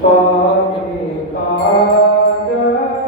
Swami Narayana,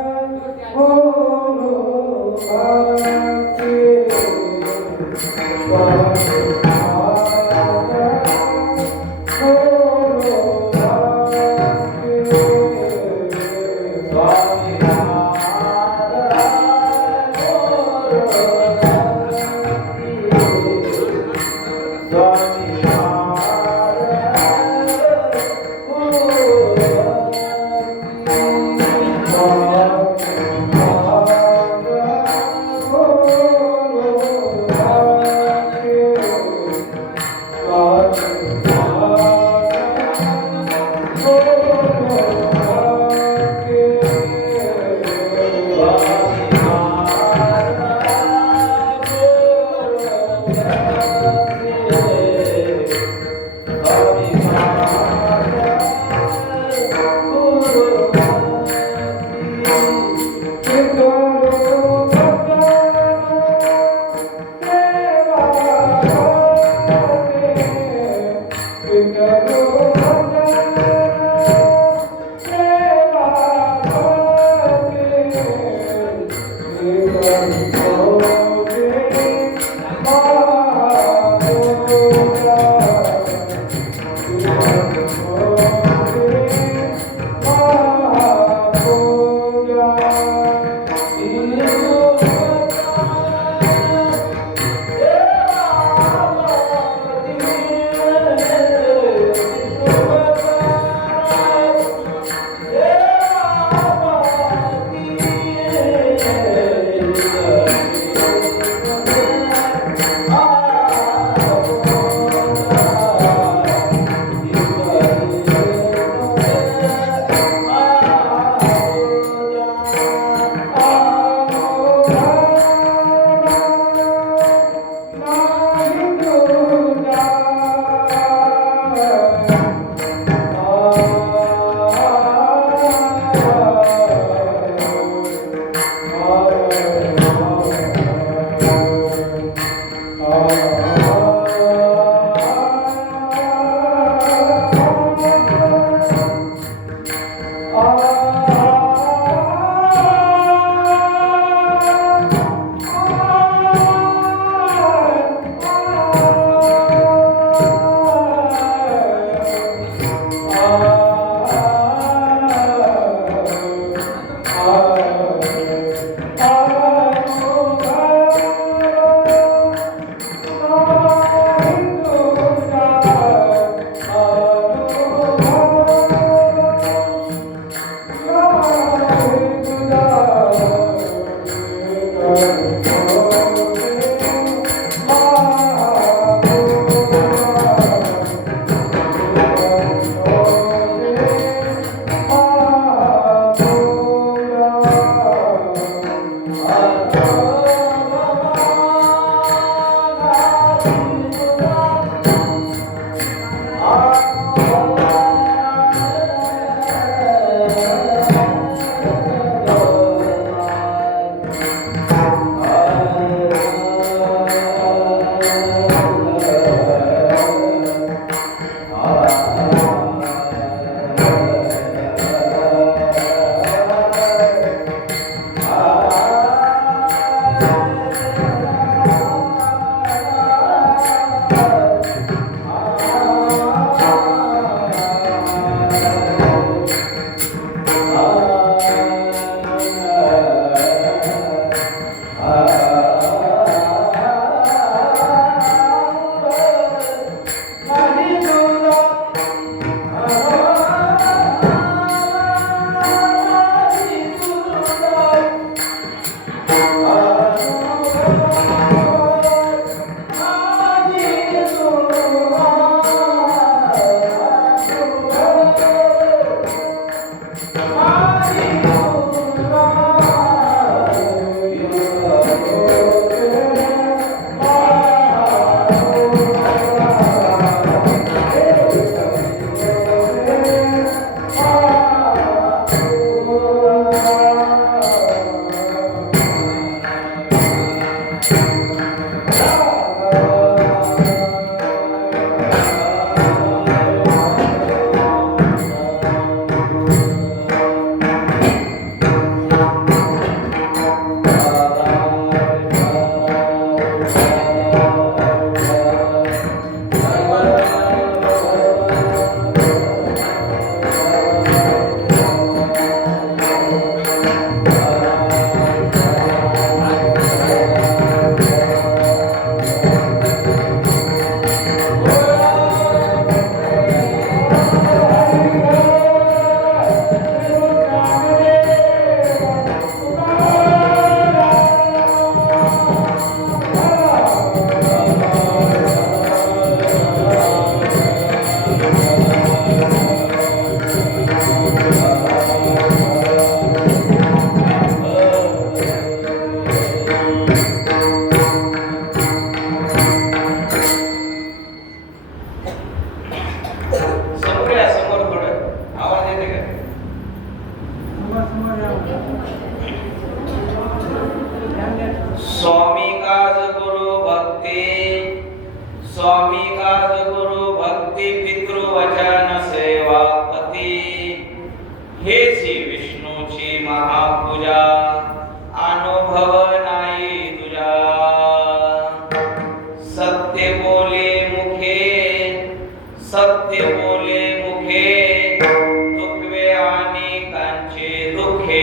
दुखवे अनेकांचे दुःखे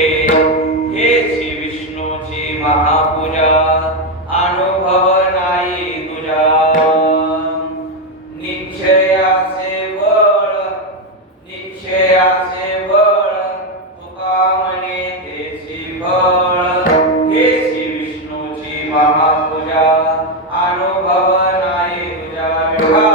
हेची विष्णूची महापूजा अनुभव नाही तुझा निश्चयाचे बळ तुका म्हणे तेची फळ हेची विष्णूची महापूजा अनुभव नाही तुझा विठा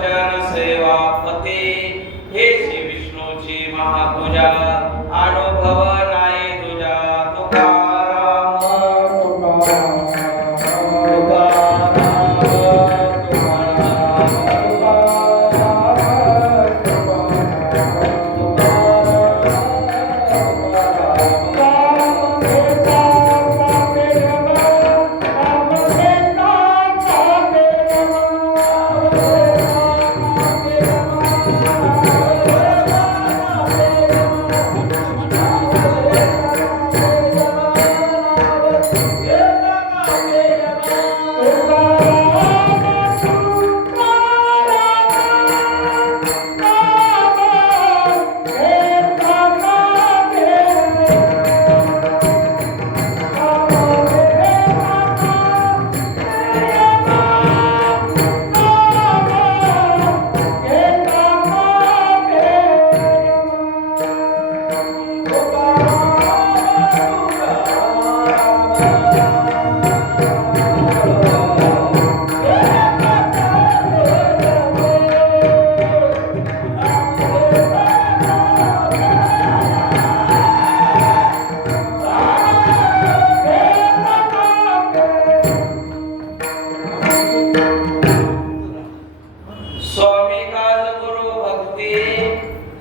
वचन सेवापती हे श्री विष्णूची महापूजा अनुभव नाही तुझा तुकाराम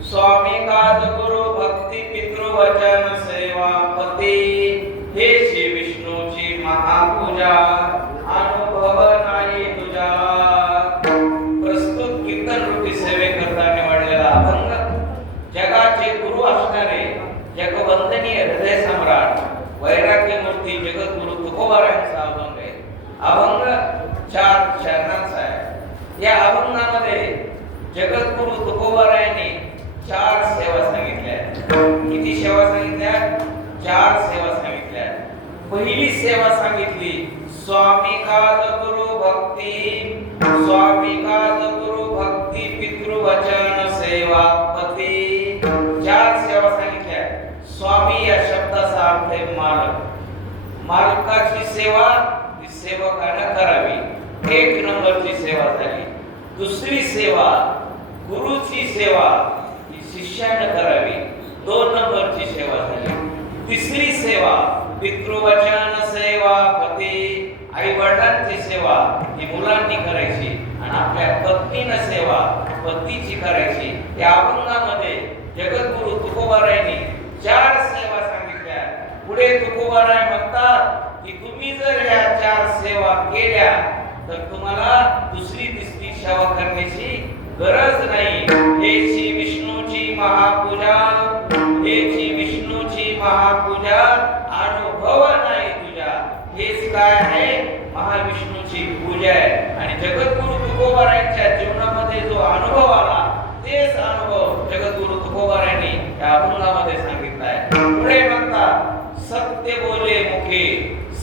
स्वामी काज गुरु भक्ती पितृवचन सेवापती हे श्री विष्णूची महापूजा अनुभव नाही तुझा प्रस्तुत कीर्तन रूपी सेवेकरता निवडलेला अभंग जगाचे गुरु असणारे जगवंदनीय हृदय सम्राट वैराग्य मूर्ती जगद्गुरु तुकोबारायांचा अभंग आहे. अभंग 4 चरणांचा आहे. या अभंगामध्ये जगद्गुरु तुकोबारायांनी 4 सेवा सांगितल्या. किती सेवा सांगितल्या? 4 सेवा सांगितल्या. पहिली सेवा सांगितली स्वामी काज गुरु भक्ती, स्वामी काज गुरु भक्ती पितृवचन सेवापती. 4 सेवा सांगितल्या. स्वामी या शब्दाचा अर्थ आहे मालक. मालकाची सेवा ही सेवकाने करावी. 1 नंबरची सेवा झाली. दुसरी सेवा गुरुची सेवा ही शिष्याने करावी. 2 नंबरची सेवा झाली. तिसरी सेवा पितृवचन सेवापती, आई वडिलांची सेवा ही मुलांनी करायची आणि आपल्या पत्नीने सेवा पतीची करायची. या अभंगामध्ये जगद्गुरु तुकोबारायांनी 4 सेवा सांगितल्या. पुढे तुकोबाराय म्हणतात की तुम्ही जर या 4 सेवा केल्या तर तुम्हाला दुसरी तिसरी सेवा करण्याची गरज नाही. हे श्री विष्णूची महापूजा, हे श्री विष्णूची महापूजा अनुभव नाही तुझा. हेच काय आहे? महाविष्णूची पूजा आहे. आणि जगद्गुरु तुकोबारायांच्या जीवनामध्ये जो अनुभव आला तेच अनुभव जगद्गुरु तुकोबारायांनी या अभंगामध्ये सांगितला आहे. पुढे म्हणतात सत्य बोले मुखे,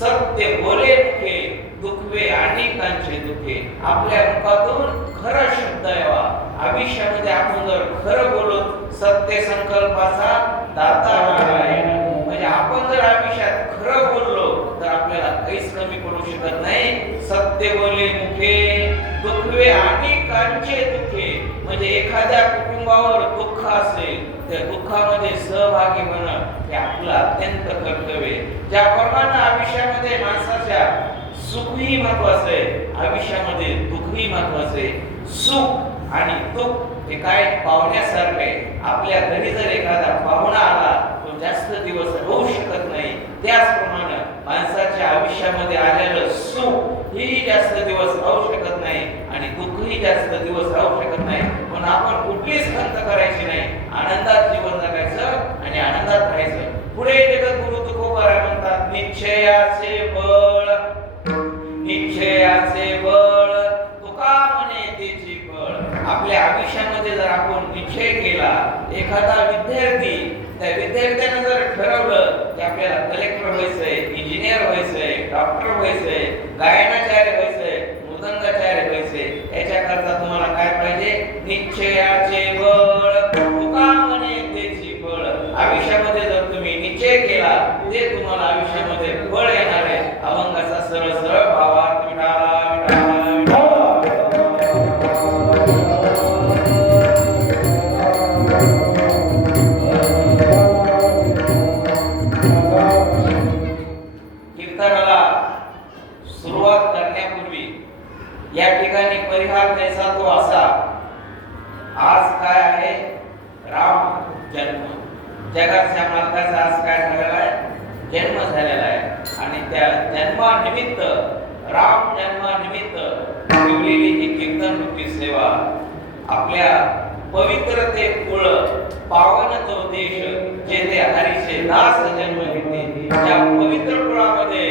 सत्य बोले मुखे दुखवे अनेकांचे दुखे. आपल्या मुखातून खरा शब्द यावा. आयुष्यामध्ये आपण जर खरं बोललो सत्य संकल्पाचा दाता नारायण, म्हणजे आपण जर आयुष्यात खरं बोललो तर आपल्याला काहीच कमी पडू शकत नाही. सत्य बोले मुखे दुखवे अनेकांचे दुखे, म्हणजे एखाद्या कुटुंबावर दुःख असेल त्या दुःखामध्ये सहभागी होणं हे आपलं अत्यंत कर्तव्य आहे. ज्याप्रमाणे आयुष्यामध्ये माणसाच्या सुखही महत्वाचं आहे, आयुष्यामध्ये दुःखही महत्वाचं आहे. सुख आणि दुःख हे काय पाहुण्यासारखं आहे. आपल्या घरी जर एखादा पाहुणा आला तो जास्त दिवस राहू शकत नाही. त्याचप्रमाणे माणसाच्या आयुष्यामध्ये आलेलं सुख ही जास्त दिवस राहू शकत नाही आणि दुःखही जास्त दिवस राहू शकत नाही. पण आपण कुठलीच खंत करायची नाही. आनंदात जीवन जगायचं आणि आनंदात राहायचं. पुढे जगद्गुरु तुकोबाराय म्हणतात निश्चयाचे बळ, निश्चयाचे बळ तुका म्हणे त्याची बळ. आपल्या आयुष्यामध्ये जर आपण निश्चय केला, एखादा विद्यार्थी त्या विद्यार्थ्याने जर ठरवलं की आपल्याला कलेक्टर व्हायचंय, इंजिनियर व्हायचंय, डॉक्टर व्हायचंय, गायनाचार्य व्हायचंय, मृदंगाचार्य व्हायचंय, याच्याकरता तुम्हाला काय पाहिजे? निश्चयाचे बळ तुका म्हणे त्याची बळ. आयुष्यामध्ये जर तुम्ही निश्चय केला ते तुम्हाला आयुष्यामध्ये बळ येणार आहे. अभंगाचा सरळ सरळ भावार्थ विठाला विठाला विठाला. तो असा, आज काय आहे? राम जन्म. जगाच्या मालकाचा आज काय झालेला आहे? जन्म झालेला आहे. आणि त्या जन्मानिमित्त, राम जन्मानिमित्त ठेवलेली ही कीर्तन रूपी सेवा आपल्या पवित्रते कुळ पावन तो देश जेथे हरीचे दास जन्म घेतले, त्या पवित्र कुळामध्ये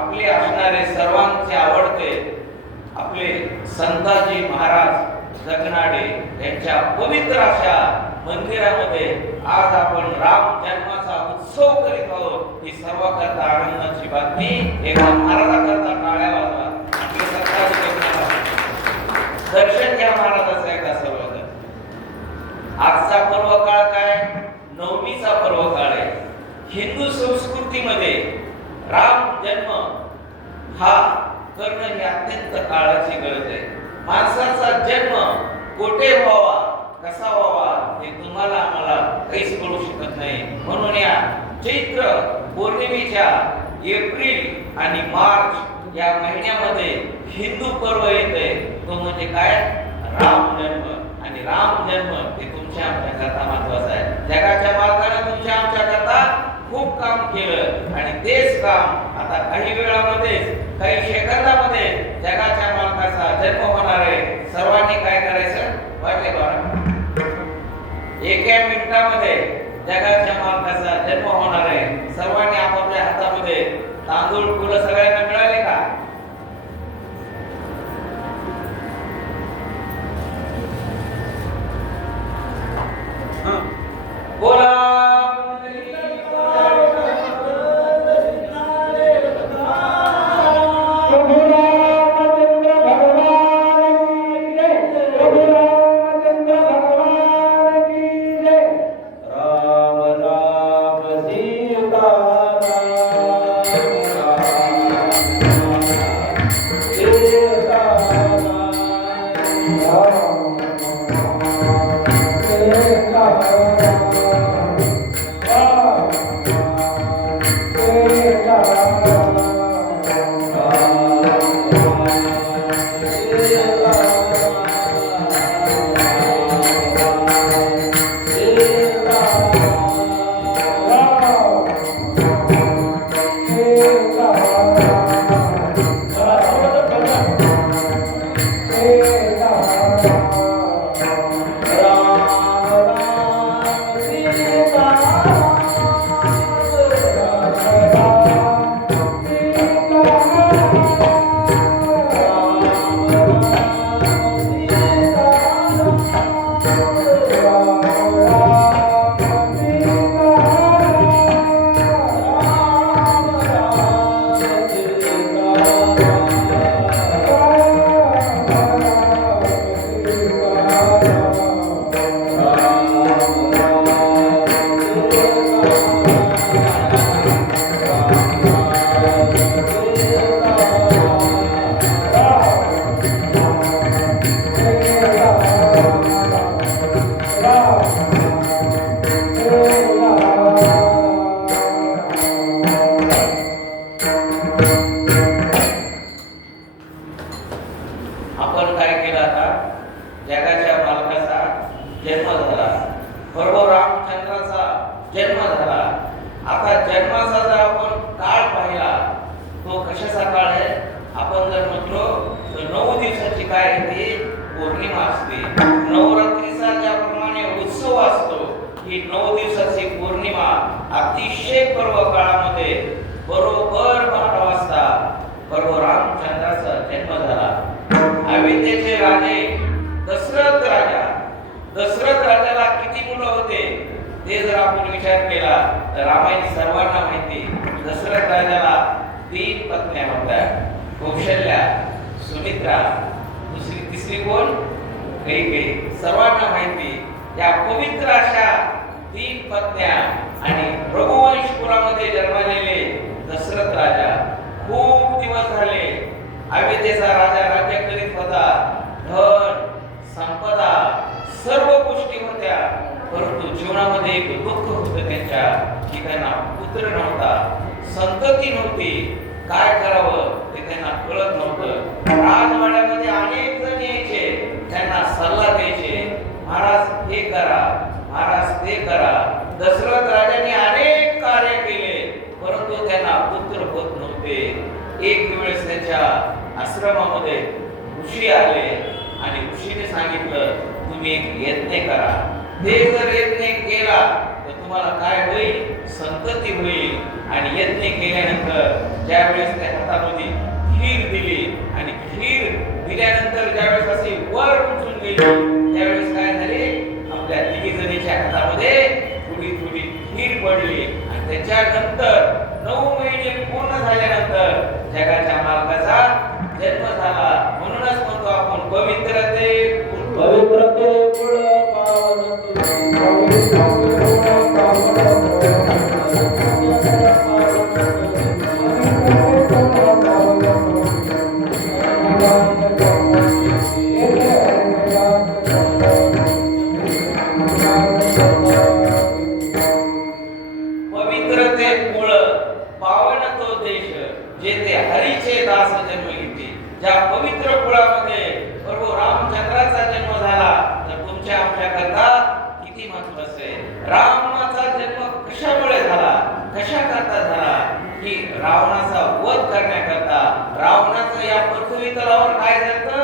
आपले असणारे सर्वांचे आवडते आपले संताजी महाराज जगनाडे यांच्या पवित्र अशा मंदिरामध्ये आज आपण राम जन्माचा उत्सव करीत आहोत. ही सर्व करता आनंदाची बातमी. एका महाराजाकरता टाळ्या वाजवा. आपले संताजी दर्शन घ्या महाराजाचं एकदा सर्वजण. आजचा पर्व काळ काय? नवमीचा पर्व काळ आहे. हिंदू संस्कृतीमध्ये राम जन्म हा करणं ही अत्यंत काळाची गरज आहे. माणसाचा जन्म कोठे व्हावा, कसा व्हावा हे तुम्हाला आम्हाला काहीच कळू शकत नाही. म्हणून या चैत्र पौर्णिमेच्या एप्रिल आणि मार्च या महिन्यामध्ये हिंदू पर्व येते. तो म्हणजे काय? राम जन्म. आणि राम जन्म हे तुमच्या आमच्या करता महत्वाचं आहे. जगाच्या मालकाने तुमच्या आमच्या करता खूप काम केलं आणि तेच काम आता काही वेळामध्ये, काही सेकंदामध्ये जगाच्या मालकाचा जन्म होणार आहे. सर्वांनी काय करायचं? वाटले बघा, एका मिनिटामध्ये जगाच्या मालकाचा जन्म होणार आहे. सर्वांनी आपापल्या हातामध्ये तांदूळ फुलं सगळ्यांना मिळाले का? बोला दशरथ राजाला किती मुलं होते ते जर आपण विचार केला तर रामायण सर्वांना माहिती. दशरथ राजाला 3 पत्न्या होत्या. कौशल्या, सुमित्रा, तिसरी कोण? कैकेयी. सर्वांना माहिती. त्या पवित्र अशा 3 पत्न्या आणि रघुवंश कुळामध्ये जन्मलेले दशरथ राजा खूप दिवस झाले अयोध्येचा राजा राज्य करीत होता. धन संपदा सर्व गोष्टी होत्या, परंतु जीवनामध्ये एक दुःख होतं त्यांच्या की त्यांना पुत्र नव्हता, संतती नव्हती. काय करावं ते त्यांना कळत नव्हतं. राजवाड्यामध्ये अनेक जण यायचे, त्यांना महाराज ते करा. दशरथ राजाने अनेक कार्य केले, परंतु त्यांना पुत्र होत नव्हते. एक वेळेस त्याच्या आश्रमामध्ये ऋषी आले आणि ऋषीने सांगितलं, तुम्ही एक यज्ञ करा. ते जर यज्ञ केला तर तुम्हाला काय होईल? संतती होईल. आणि यज्ञ केल्यानंतर ज्यावेळेस त्या हातामध्ये खीर दिली आणि खीर दिल्यानंतर ज्यावेळेस अशी वर उचलून गेली, त्यावेळेस काय झाले? आपल्या तिघी जणीच्या हातामध्ये थोडी थोडी खीर पडली. आणि त्याच्यानंतर 9 महिने पूर्ण झाल्यानंतर जगाच्या मालकाचा जन्म झाला. म्हणूनच म्हणतो आपण पवित्रते कुळ पावन तो देश जेथे हरीचे दास जन्म घेतले. ज्या पवित्र कुळामध्ये प्रभू रामचंद्राचा जन्म झाला, तर तुमच्या आमच्या करता किती महत्त्वाचं आहे. रामाचा जन्म कशामुळे झाला? कशा करता झाला? की रावणाचा वध करण्याकरता. रावणाचं या पृथ्वी तलावर काय झालं?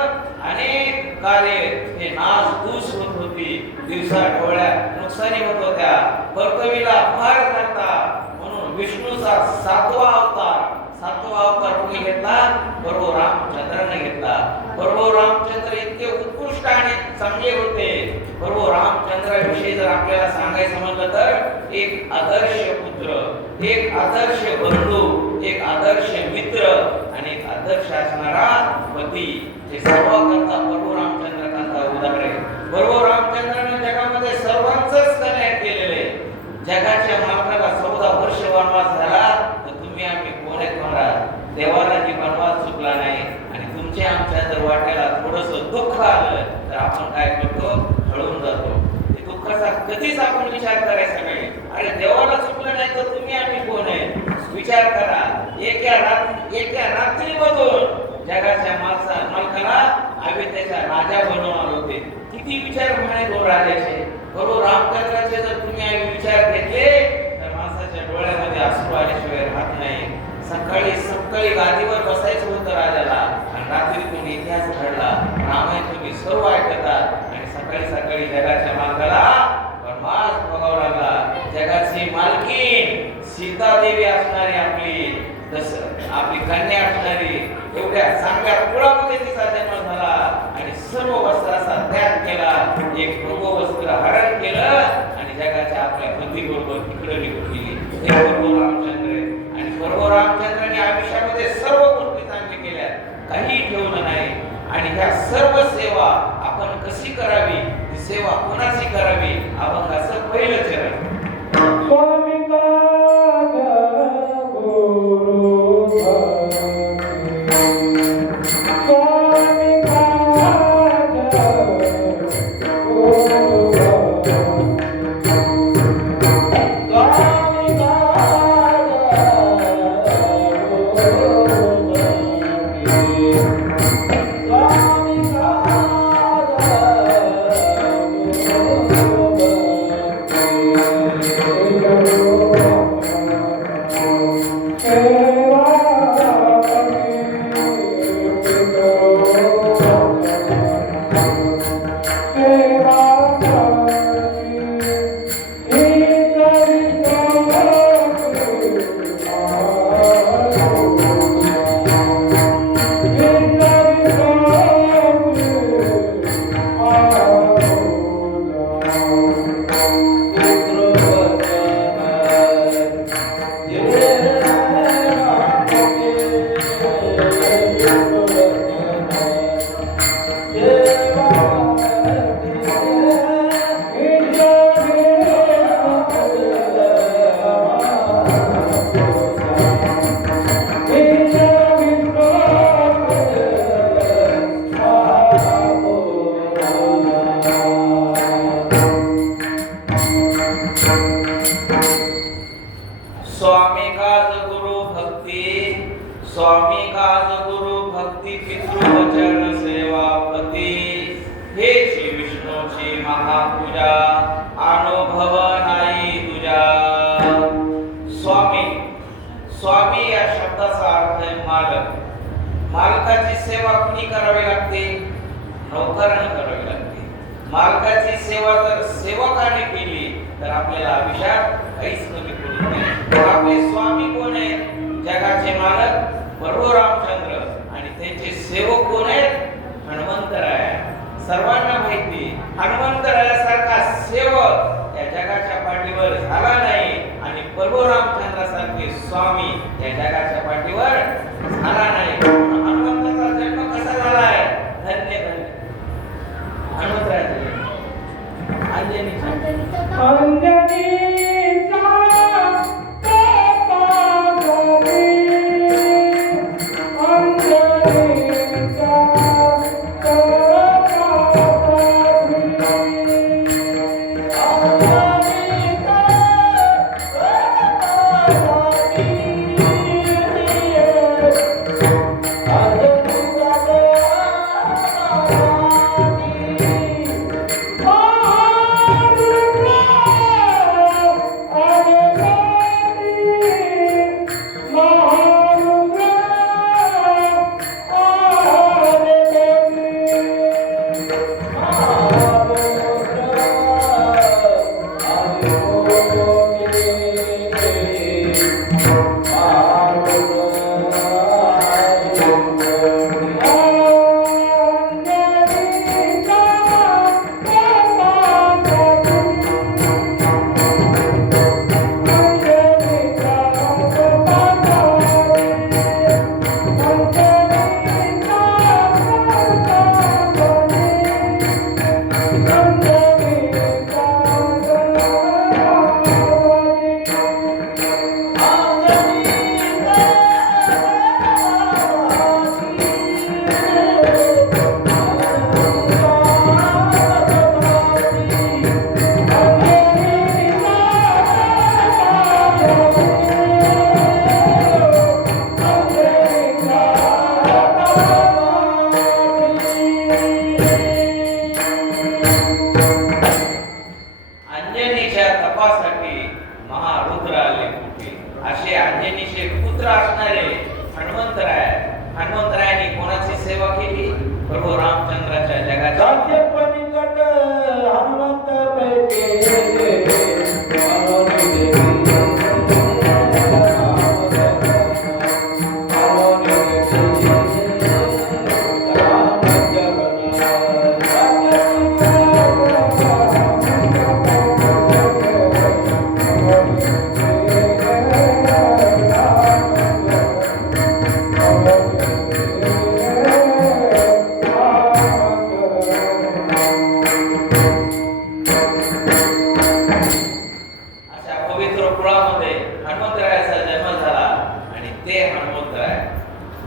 अनेक कार्य ते नासधूस होत होती. दिवसा डोळ्या नुकसानी होत होत्या. पृथ्वीला भार झाला. म्हणून विष्णूचा 7वा अवतार कोणी घेतला? प्रभू रामचंद्राने घेतला. प्रभू रामचंद्र इतके उत्कृष्ट आणि चांगले होते. प्रभू रामचंद्राविषयी जर आपल्याला सांगायचं म्हटलं तर एक आदर्श पुत्र, एक आदर्श बंधू, एक आदर्श मित्र आणि एक आदर्श असणारा पती. हे सर्व करता प्रभू रामचंद्राचा उदाहरण आहे. प्रभू रामचंद्राने जगामध्ये सर्वांचंच कल्याण केलेले. जगाच्या मालकाला 14 वर्ष वनवास झाला, तर तुम्ही आम्ही कोण आहेत महाराज? देवालाही वनवास चुकला नाही. आणि तुमच्या आमच्या जर वाट्याला थोडंसं दुःख आलं तर आपण काय करतो? हळून जातो. ते दुःखाचा कधीच आपण विचार करायचा नाही. अरे देवाला चुकलं नाही तर तुम्ही आम्ही कोण आहे? विचार करा. एका रात्रीमधून जगाच्या मालकाला अयोध्येचा राजा बनवणार होते. किती विचार म्हणे तो राजाचे. प्रभू रामचंद्राचे जर तुम्ही विचार घेतले तर माणसाच्या डोळ्यामध्ये अश्रू आल्याशिवाय राहत नाही. सकाळी गादीवर बसायचं होतं राजाला आणि रात्री तुम्ही इतिहास घडला. रामायण तुम्ही सर्व ऐकतात आणि सकाळी जगाच्या मालकाला वनवास भोगावा लागला. जगाची मालकीण सीतादेवी असणारी आपली कन्या असणारी एवढ्या चांगल्या कुळामध्ये तिचा जन्म झाला आणि सर्व वस्त्राचा त्याग केला. एक प्रभू वस्त्र हरण केलं आणि जगाच्या आपल्या पतीबरोबर तिकडे निघून गेली. हे प्रभू रामचंद्र. आणि प्रभू रामचंद्राने आयुष्यामध्ये सर्व गोष्टी चांगल्या केल्या, काही ठेवलं नाही. आणि ह्या सर्व सेवा आपण कशी करावी? ही सेवा कोणाची करावी? अभंगाचं पहिलं चरण. स्वामी विष्णूची महापूजा अनुभव नाही तुझ्या. स्वामी स्वामी या शब्दाचा अर्थ आहे मालक. मालकाची सेवा कुणी करावी लागते? नोकराने करावी लागते. मालकाची सेवा जर सेवकाने केली तर आपल्याला आयुष्यात काहीच कमी पडत नाही. आपले स्वामी कोण आहेत? जगाचे मालक प्रभू रामचंद्र आणि त्यांचे सेवक कोण आहेत? हनुमंतराय. सर्वांना माहिती हनुमंतरायासारखा सेवक या जगाच्या पाठीवर झाला नाही आणि प्रभू रामचंद्रासारखे स्वामी या जगाच्या पाठीवर झाला नाही. हनुमंताचा जन्म कसा झालाय? धन्य धन्य हनुमंतरायाचा जन्म अंजनीचा हनुमंतरायाने कोणाची सेवा केली? प्रभू रामचंद्राच्या जगाची.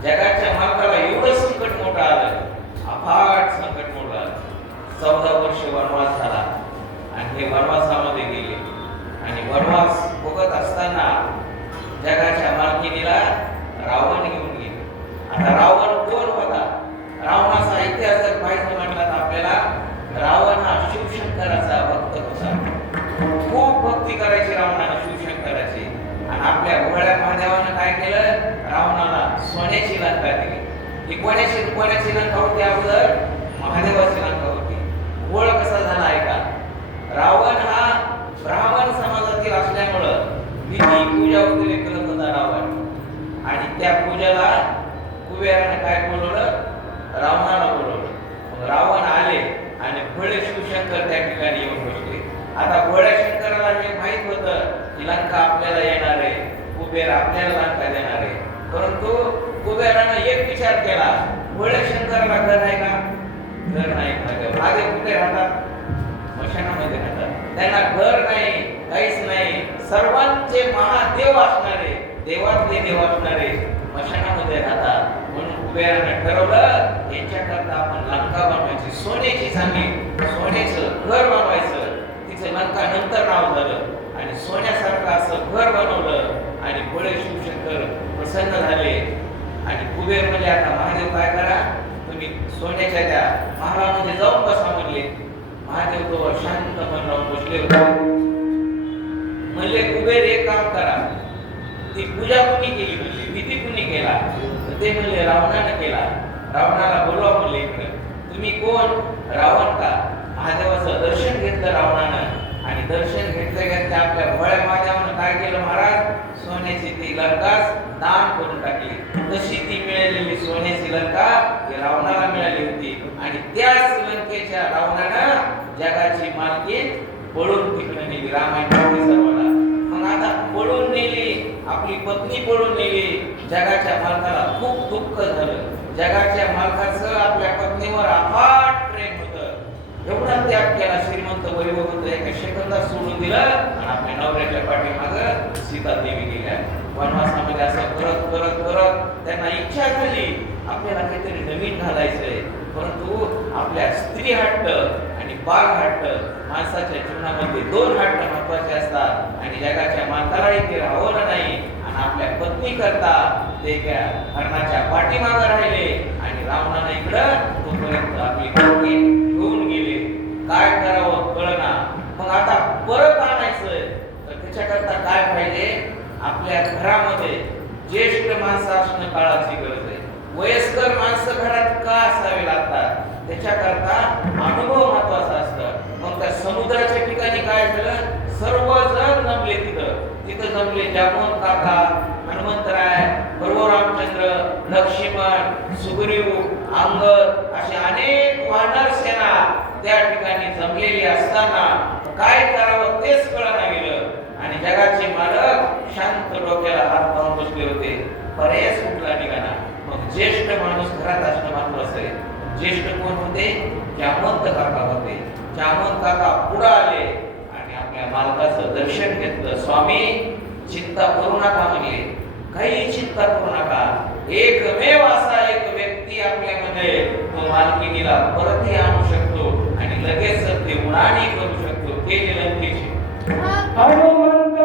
जगाच्या मालकाला एवढं संकट मोठं आलं, अफाट संकट मोठं आलं. 14 वर्ष वनवास झाला आणि हे वनवासामध्ये गेले आणि वनवास भोगत असताना जगाच्या मालकिनीला रावण घेऊन गेले. आता रावण कोण होता? रावणाचा इतिहास जर पाहायचं म्हटलं तर आपल्याला रावण हा शिवशंकराचा भक्त होता. खूप भक्ती करायची रावणाला शिवशंकराची. आणि आपल्या भोळ्या महादेवानं काय केलं? रावणाला सोन्याची लंका दिली. ही कोणाची लंका होती? अगोदर महादेवाची लंका होती. घोळ कसा झाला ऐका. रावण हा ब्राह्मण समाजातील असल्यामुळं विधी पूजा वगैरे करत होता रावण. आणि त्या पूजेला कुबेराने काय बोलवलं? रावणाला बोलवलं. रावण आले आणि भोळे शिवशंकर त्या ठिकाणी येऊन बसले. आता भोळ्या शंकराला हे माहित होतं की लंका आपल्याला येणार आहे, कुबेर आपल्याला लंका देणार आहे. परंतु कुबेरानं एक विचार केला, भोळ्या शंकराला घर आहे का? घर नाही. मागे कुठे राहतात? मशानामध्ये राहतात. त्यांना घर नाही, काहीच नाही. सर्वांचे महादेव असणारे, देवातले देव असणारे मशानामध्ये राहतात. म्हणून कुबेरानं ठरवलं यांच्याकरता आपण लंका बनवायची, सोन्याची चांगली, सोन्याचं घर बनवायचं. तिचं लंका नंतर नाव झालं आणि सोन्यासारखं असं घर बनवलं आणि भोळे शिवशंकर प्रसन्न झाले. आणि कुबेर म्हणजे आता महादेव काय करा, तुम्ही सोन्याच्या त्या महालामध्ये जाऊन बसा म्हणले. महादेव महादेव तो शांत मन लावून बसले होते. म्हणले कुबेर एक काम करा, ती पूजा कुणी केली म्हणली, विधी कुणी केला? तर ते म्हणले रावणाने केला. रावणाला बोलवा म्हणले इकडे. तुम्ही कोण? रावण का? महादेवाचं दर्शन घेतलं रावणानं आणि दर्शन घेतल्या आपल्या भोळ्या महादेवानं काय केलं महाराज? सोन्याची ती लंकाच दान करून टाकली. तशी ती मिळालेली सोन्याची लंका ही रावणाला मिळाली होती आणि त्याच लंकेच्या रावणानं जगाची मालकीण पळून तिकडे नेली. रामायण सर्वाला मग आता पळून नेली, आपली पत्नी पळून नेली. जगाच्या मालकाला खूप दुःख झालं. जगाच्या मालकाचं आपल्या पत्नीवर अफाट प्रेम होतं. एवढा त्याग केला श्रीमंत वैभवंत एका सेकंदात सोडून दिलं आणि आपल्या नवऱ्याच्या पाठीमागं सीता देवी गेल्या. वनवासामध्ये असं करत करत करत त्यांना इच्छा झाली आपल्याला काहीतरी नवीन घालायचंय, परंतु आपल्या स्त्री हट्ट आणि बाळ हट्ट, माणसाच्या जीवनामध्ये दोन हट्ट महत्वाचे असतात आणि जगाच्या मालकालाही ते राहवलं नाही आणि आपल्या पत्नी करता ते त्या हरणाच्या पाठीमागं राहिले आणि रावणाने इकडं तोपर्यंत आपली पत्नी घेऊन गेले. काय करावं कळना. मग आता परत आणायचंय तर त्याच्याकरता काय पाहिजे? आपल्या घरामध्ये ज्येष्ठ माणसं असणं काळाची गरज आहे. वयस्कर माणसं घरात का असावे लागतात? त्याच्याकरता अनुभव महत्वाचा असतं. मग त्या समुद्राच्या ठिकाणी काय झालं? सर्वजण जमले तिथं जमले जामवंत काका, हनुमंतराय, प्रभू रामचंद्र, लक्ष्मण, सुग्रीव, अंगद अशी अनेक वानर सेना त्या ठिकाणी जमलेली असताना काय करावं तेच कळना गेलं आणि जगाचे मालक शांत डोक्याला हात लावून बसले होते. पर्यायच कुठला निघाला. मग ज्येष्ठ माणूस घरात असणं महत्वाचं आहे. ज्येष्ठ कोण होते? जामवंत काका होते. जामवंत काका पुढे आले आणि आपल्या मालकाचं दर्शन घेतलं. स्वामी चिंता करू नका म्हणले, काही चिंता करू नका. एकमेव असा एक व्यक्ती आपल्यामध्ये तो मालकिनीला परतही आणू शकतो आणि लगेच ते उडाणी करू शकतो. ते लंकेचे हनुमंत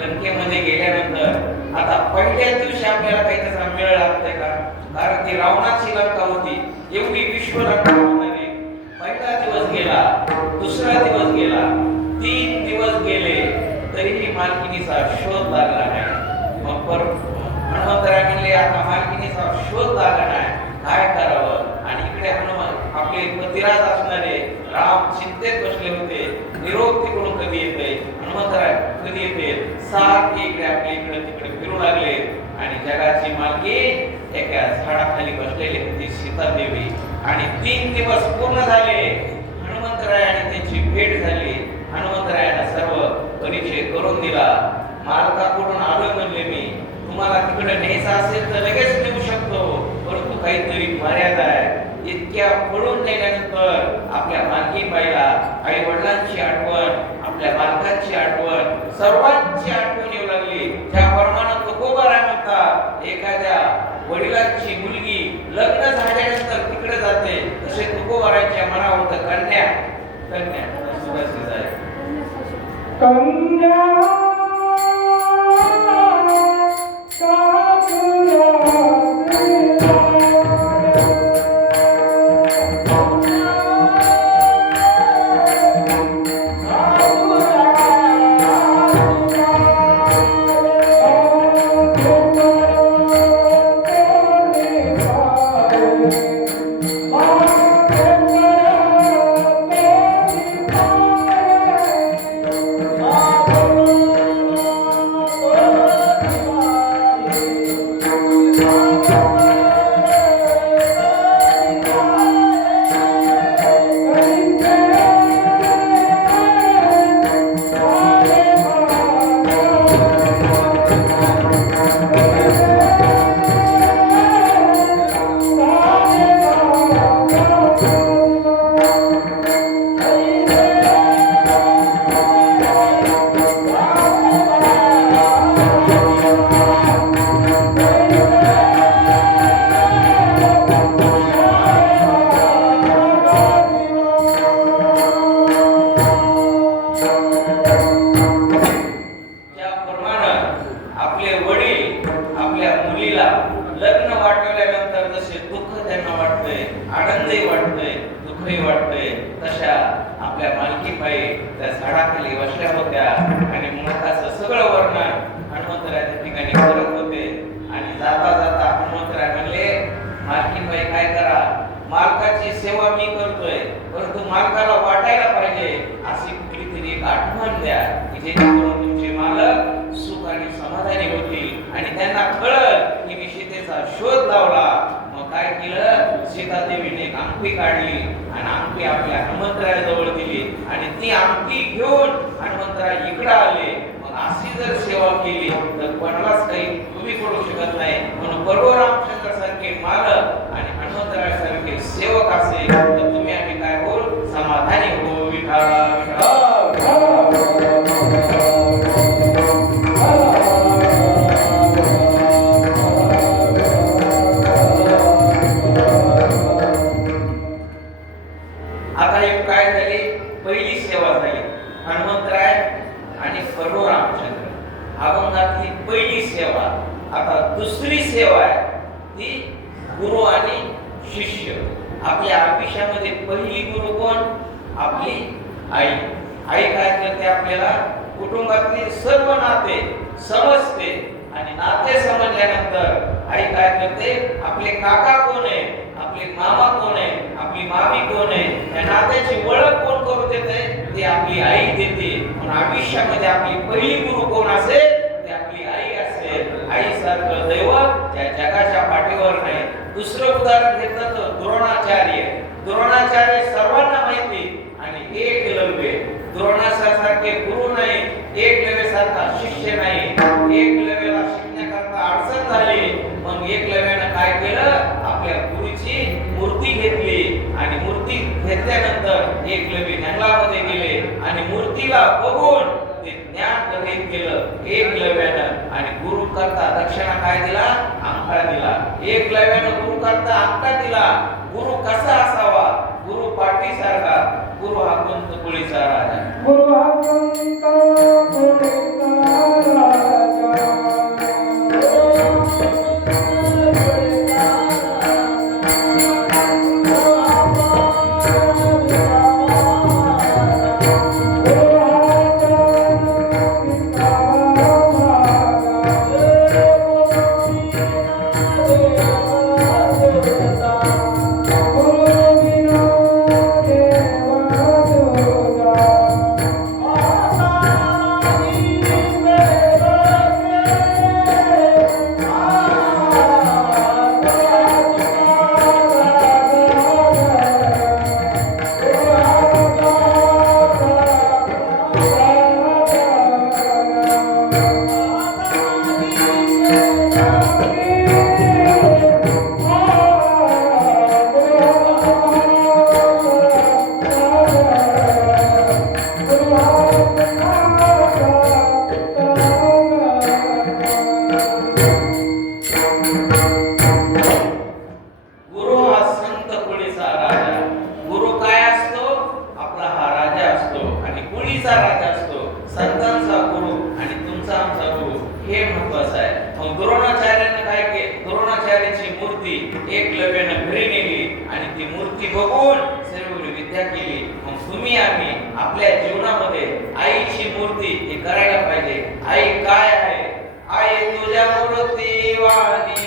लंकेमध्ये गेल्यानंतर आता पहिल्या दिवशी आपल्याला काही त्याचा मेळ लागतोय का? कारण ती रावणाची लंका होती, एवढी विश्व लंका होती. पहिला दिवस गेला, दुसरा दिवस गेला, 3 दिवस गेले तरीही मालकिनीचा शोध लागला नाही. मग हनुमंतराय म्हणले आता मालकिनीचा शोध लागला नाही, काय करावं? आणि इकडे हनुमान आपले पतिराज असणारे राम चिंतेत बसले होते. निरोप तिकडून कधी येतोय, हनुमंतराय कधी येते, सारखे इकडे आपल्या इकडे तिकडे फिरू लागले. आणि जगाची मालकी एका झाडाखाली बसलेली होती, सीता देवी. आणि 3 दिवस पूर्ण झाले, हनुमंतराय आणि त्यांची भेट झाली. हनुमंतरायाने सर्व परिचय करून दिला. मालकाकडून आलोय म्हणले मी, तुम्हाला तिकडे न्यायचं असेल तर लगेच नेऊ शकतो, परंतु काहीतरी मर्यादा आहे. इतक्या पळून नेल्यानंतर आपल्या मालकीबाईला आई वडिलांची आठवण, आपल्या बालकांची आठवण, सर्वांची आठवण येऊ लागली. ज्याप्रमाणे तुकोबाराय म्हणतात, एखाद्या वडिलांची मुलगी लग्न झाल्यानंतर तिकडे जाते, तसे तुकोबारायच्या मनावर कन्या कन्या सुरक्षित आहे. कन्या मालकाची सेवा मी करतोय, परंतु मालकाला वाटायला पाहिजे अशी कुठलीतरी एक आठवण द्या की जेणेकरून तुमचे मालक सुख आणि समाधानी होतील आणि त्यांना कळल की मी सीतेचा शोध लावला. मग काय केलं, सीतादेवीने एक अंगठी काढली आणि अंगठी आपल्या हनुमंतरायाजवळ दिली आणि ती अंगठी घेऊन हनुमंतराय इकडे आले. मग अशी जर सेवा केली तर कोणालाच काही तुम्ही करू शकत नाही. म्हणून प्रभू रामचंद्र सारखे मालक आणि हनुमंतराय सारखे सेवक असेल तर तुम्ही आम्ही काय होऊ, समाधानी हो. विठा आता एक काय झाली, पहिली सेवा झाली हनुमंतराय आणि प्रभू रामचंद्र, अभंगातली पहिली सेवा. आता दुसरी सेवा आहे ती गुरु आणि शिष्य. आपल्या आयुष्यामध्ये पहिली गुरु कोण, आपली आई. आई काय करते, आपल्याला कुटुंबातले सर्व नाते समजते आणि नाते समजल्यानंतर आई काय करते, आपले काका कोण आहे, आपले मामा कोण आहे, आपली मामी कोण आहे, या नात्याची ओळख कोण करून देते, ती आपली आई देते. म्हणून आयुष्यामध्ये आपली पहिली गुरु कोण असेल, ती आपली आई असेल. आईसारखं दैवत या जगाच्या पाठीवर नाही. दुसरं उदाहरण घेतलं तर द्रोणाचार्य. द्रोणाचार्य सर्वांना माहिती आणि एकलव्य. द्रोणासारखे गुरु नाही, एकलव्यासारखा शिष्य नाही. एकलव्याला शिकण्याकरता अडचण झाली, मग एकलव्यानं काय केलं, आपल्या गुरुची मूर्ती घेतली आणि मूर्ती घेतल्यानंतर एकलव्य जंगलामध्ये गेले आणि मूर्तीला बघून ते ज्ञान ग्रहित केलं एकलव्यानं. आणि गुरु करता दक्षिणा काय दिला, अंगठा दिला. एकलव्यानं गुरु करता अंगठा दिला. गुरु कसा असावा, गुरु पाठीसारखा. गुरु हा कुंतकुळीचा राजा. गुरु हा कुंतकुळीचा राजा. Thank you. गुरु हा संत कुळीचा राजा. गुरु काय असतो? आपला हा राजा असतो आणि कुळीचा राजा असतो. संतांचा गुरु आणि तुमचा आमचा गुरु हे महत्वाचं आहे. मग द्रोणाचार्यानं काय केलं? द्रोणाचार्याची मूर्ती एकलव्यानं घरी नेली आणि ती मूर्ती बघून सर्व विद्या केली. मग तुम्ही आम्ही आपल्या जीवनामध्ये आईची मूर्ती हे करायला पाहिजे. आई काय आहे? आई तुझ्या मूर्ती वाणी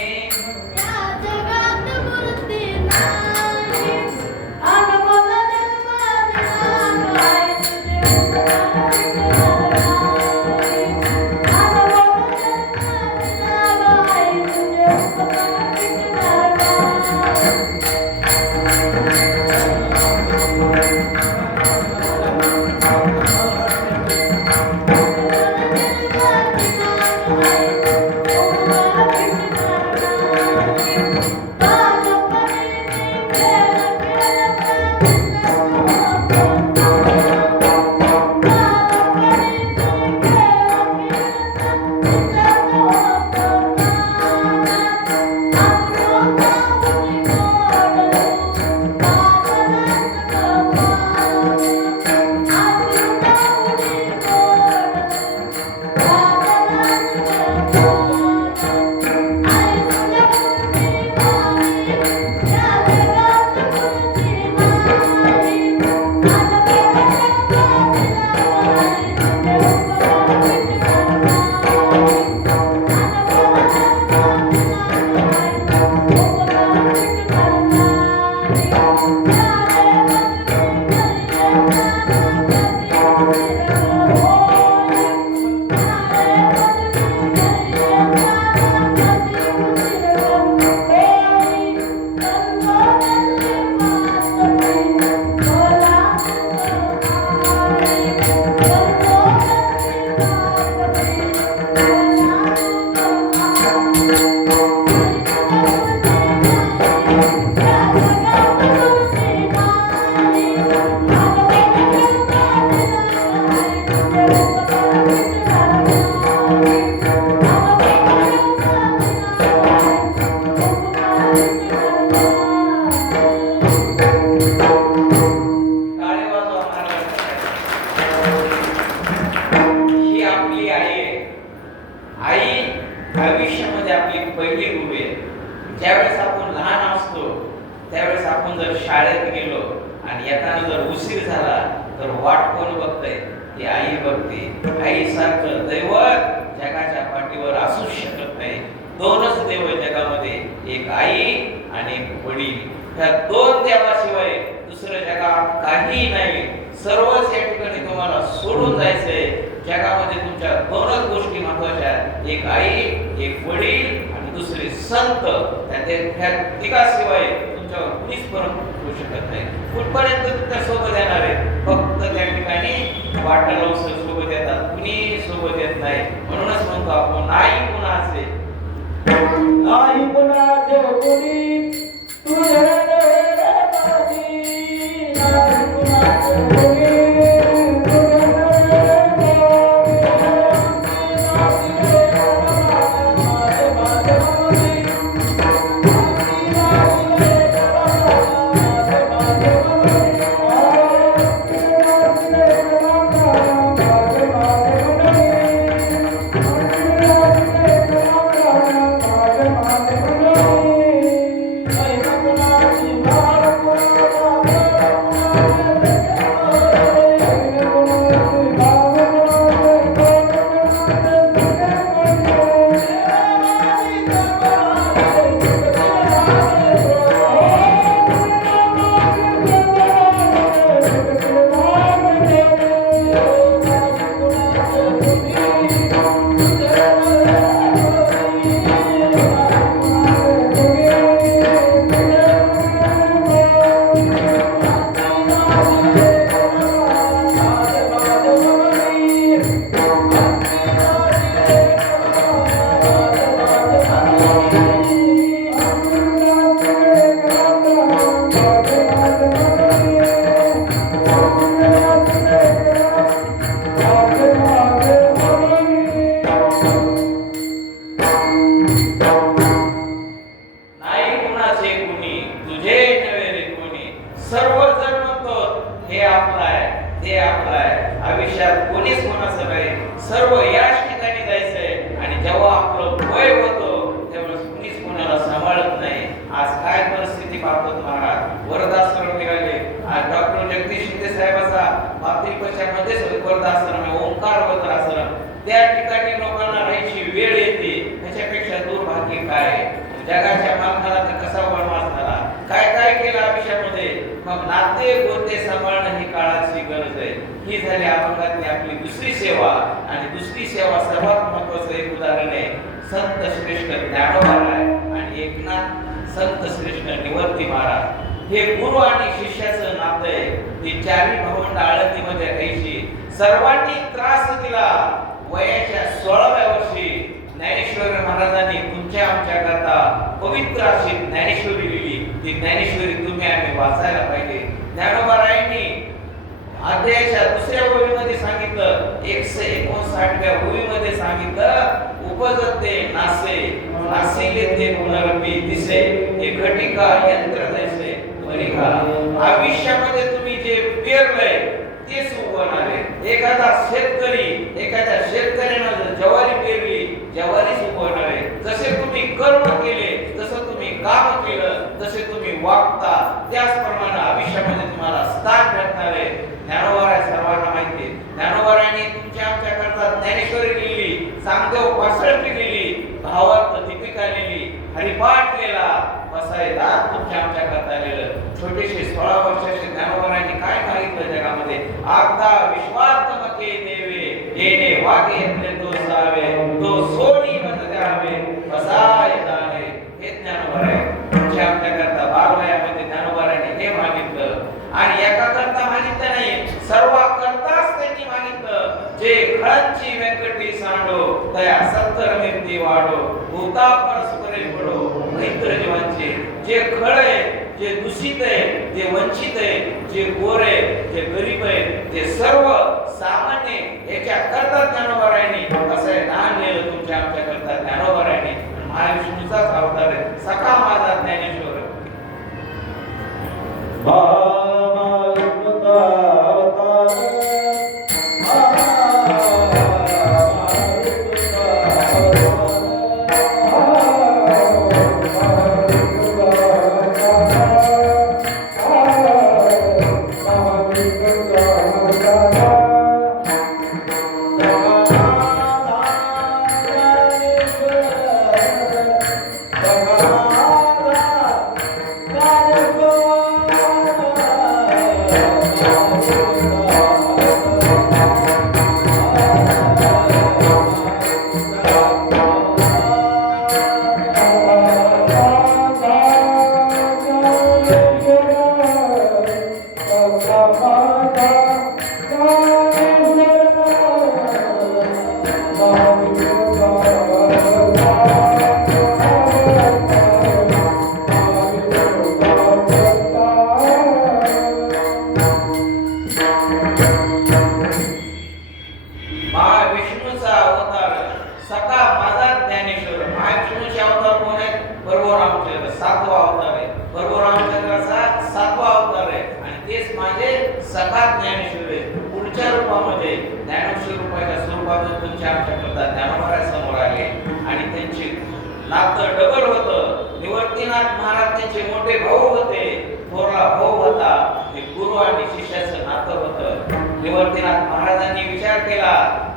आयुष्यामध्ये आपली पहिली गुरु आहे. ज्यावेळेस आपण लहान असतो त्यावेळेस आपण जर शाळेत गेलो आणि येताना जर उशीर झाला तर वाट कोण बघतंय? ती आई बघते. आईसारखं दैवत जगाच्या पाठीवर असूच शकत नाही. दोनच देव आहेत जगामध्ये, एक आई आणि एक वडील. ह्या दोन देवाशिवाय दुसरं जगात काही नाही. सर्वच या ठिकाणी तुम्हाला सोडून जायचंय. जगामध्ये तुमच्या दोनच गोष्टी महत्वाच्या आहेत, एक आई, एक वडील आणि दुसरे संत. त्या तिघाशिवाय तुमच्यावर कुणीच परम होऊ शकत नाही. कुठपर्यंत तुमच्या सोबत येणार आहे? फक्त त्या ठिकाणी वाटाला सोबत येतात, कुणी सोबत येत नाही. म्हणूनच म्हणतो आपण आई कुणाचे? आई कुणाचे कुणी तुझ्या आई कुणाचे कुणी कोणाला सांभाळत नाही. आज काय परिस्थिती पाहतो महाराज, वरदाश्रम निघाले. आज डॉक्टर जगदीश शिंदे साहेबाचा मातृपक्षामध्येच वरदाश्रम आहे, ओंकार वरदाश्रम. त्या ठिकाणी लोकांना राहायची वेळ येते, त्याच्यापेक्षा दुर्भाग्य काय. जगाच्या मालकाला तर कसा वनवास झाला, काय काय केलं आयुष्यामध्ये. मग नाते गोते सांभाळणं ही काळाची गरज आहे. ही झाली अपंगातली आपली दुसरी सेवा. आणि दुसरी सेवा सर्वात महत्वाचं एक उदाहरण आहे संत श्रेष्ठ ज्ञानोबा आणि एकनाथ संत श्रेष्ठ निवर्ती महाराज. हे गुरु आणि शिष्याचं नातं आहे. ती चारी भावंड आळंदीमध्ये राहायची. सर्वांनी त्रास दिला. वयाच्या 16व्या वर्षी ज्ञानेश्वर महाराजांनी तुमच्या आमच्या करता पवित्र अशी ज्ञानेश्वरी लिहिली. ती ज्ञानेश्वरी तुम्ही आम्ही वाचायला पाहिजे. ज्ञानोबारायांनी अध्यायाच्या दुसऱ्या ओळीमध्ये सांगितलं, 159व्या ओळीमध्ये सांगितलं, उपजते नासे नासिले ते पुनरपी दिसे एकटिका यंत्र जैसे परिघा. आयुष्यामध्ये तुम्ही जे पेरलंय तेच उगवणार आहे. एखाद्या शेतकऱ्यानं ज्वारी पेरली, ज्वारीच उगवणार आहे. जसे तुम्ही कर्म केले, जसं तुम्ही काम केलं, जसे तुम्ही वागता, त्याचप्रमाणे आयुष्यामध्ये तुम्हाला स्थान भेटणार आहे. ज्ञानोबा सर्वांना माहिती आहे. ज्ञानोबारांनी तुमच्या आमच्या करता ज्ञानेश्वरी लिहिली, सांगदेव पासळटी लिहिली, भावार्थ दीपिका लिहिली, हरिपाठ लिहिला, बसायला तुमच्या आमच्या करता लिहिलं. छोटेसे 16 वर्षाचे ज्ञानोबारांनी काय सांगितलं जगामध्ये, आगदा विश्वात्मके देवे येणे वागे येतले तो सावे तो सोनी मत द्यावे बसाय जाणे. हे ज्ञानोबा आहे. तुमच्या आमच्या करता बालवयामध्ये ज्ञानोबारांनी हे मागितलं. आणि एका करता मागितलं नाही, सर्व करताच त्यांनी मागितलं. जे खळांची व्यंकटी सांडो तया सत्तर मिरती वाढो भूता परस्परे पडो मैत्र जीवांचे. जे खळ आहे, जे दूषित आहे, जे वंचित आहे, जे गोर आहे, जे गरीब आहे, ते सर्व सामान्य याच्या करता ज्ञानोबारायांनी असं आहे दान नेलं तुमच्या आमच्या करता. ज्ञानोबारायांनी महाविष्णूचाच अवतार आहे, सखा माझा ज्ञानेश्वर. नातं डबल होतं. निवर्तीनाथ महाराज त्यांचे मोठे भाऊ होते, थोरला भाऊ होता. हे गुरु आणि शिष्याचं नातं होतं. निवर्तीनाथ महाराजांनी विचार केला,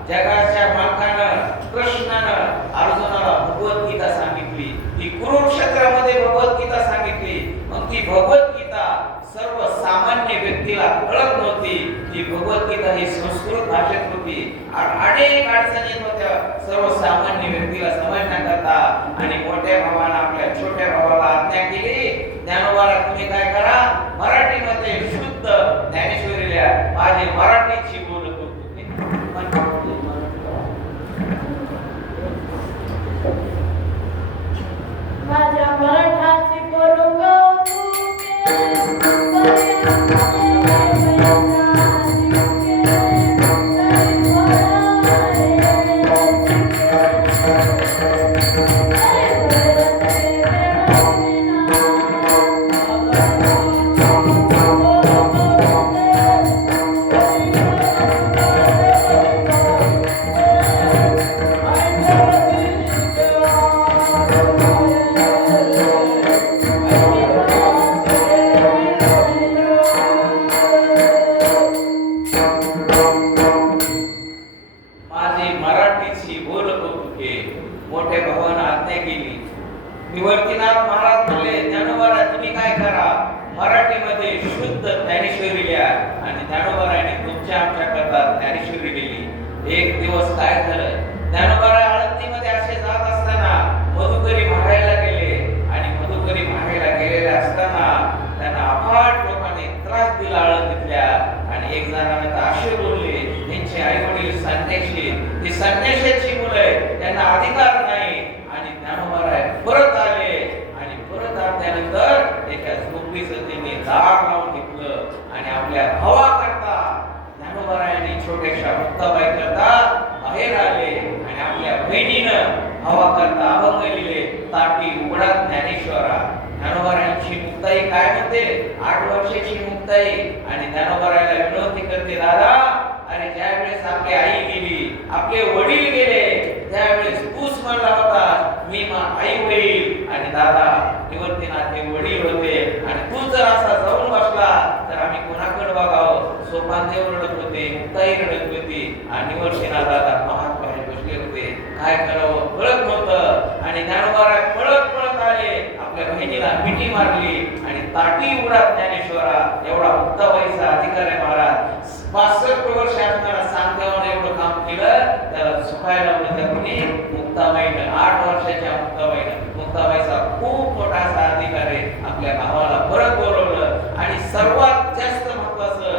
जगाच्या मालकानं कृष्णानं अर्जुनाला भगवद्गीता सांगितली, ती कुरुक्षेत्रामध्ये भगवद्गीता सांगितली. मग ती भगवद्गीता सर्वसामान्य व्यक्तीला कळत नव्हती. ती भगवद्गीता ही संस्कृत भाषेत होती. अनेक अडचणी होत्या सर्वसामान्य व्यक्तीला समजण्याकरता. आणि मोठ्या भावानं आपल्या छोट्या भावाला आज्ञा केली, ज्ञानोबाला तुम्ही काय करा, मराठीमध्ये शुद्ध ज्ञानेश्वरी लिहा. माझी मराठीची बोलत होती. माझ्या मराठाची बोलू निवृत्तीनाथ महाराज म्हणले, ज्ञानोबा तुम्ही काय करा, मराठीमध्ये शुद्ध ज्ञानेश्वरी लिहा. आणि ज्ञानोबारायांनी तुमच्या आमच्या करता ज्ञानेश्वरी लिहिली. एक दिवस काय झालं, ज्ञानोबा आळंदीमध्ये असे जात असताना मधुकरी मारायला गेले. आणि मधुकरी मारायला गेलेले असताना त्यांना अफाट लोकांनी त्रास दिला आळंदीतल्या. आणि एक जणांना तर असे बोलले, त्यांचे आई वडील संन्याशी, ती संन्याशाची मुलं आहेत, त्यांना अधिकार नाही. आणि ज्ञानोबा परत आले. आणि परत आल्यानंतर एका झोपडीचं त्यांनी दार लावून घेतलं. आणि आपल्या भावा करता ज्ञानोबारायांनी छोट्याशा मुक्ताबाई करता बाहेर आले. आणि आपल्या बहिणीनं भावा करता अभंग लिहिले, ताटी उघडा ज्ञानेश्वरा. ज्ञानोबारायांची मुक्ताई काय म्हणते, 8 वर्षाची मुक्ताई. आणि ज्ञानोबारायाला विनंती करते, दादा अरे ज्या वेळेस आपली आई गेली, आपले वडील गेले, त्यावेळेस तूच म्हणला होता मी आई होईल. आणि दादा निवर्तीनाथ हे वडील होते. आणि तू जर असा जाऊन बसला तर आम्ही कोणाकडे बघावं. सोपानदेव रडत होते, मुक्ताई रडत होती. आणि निवर्तीनाथ दादा पाहत पाहत बसले होते, काय करावं कळत नव्हतं. आणि ज्ञानोबा पळत पळत आले, आपल्या बहिणीला मिठी मारली. आणि ताटी उघडा ज्ञानेश्वरा, एवढा मुक्ताबाईचा अधिकार आहे महाराज. 65 वर्ष असणारा सांगदेवाने एवढं काम केलं, त्याला सुखायला लावलं त्या कोणी, मुक्ताबाईनं. 8 वर्षाच्या मुक्ताबाईचा खूप मोठा असा अधिकार आहे. आपल्या भावाला परत बोलवलं. आणि सर्वात जास्त महत्वाचं,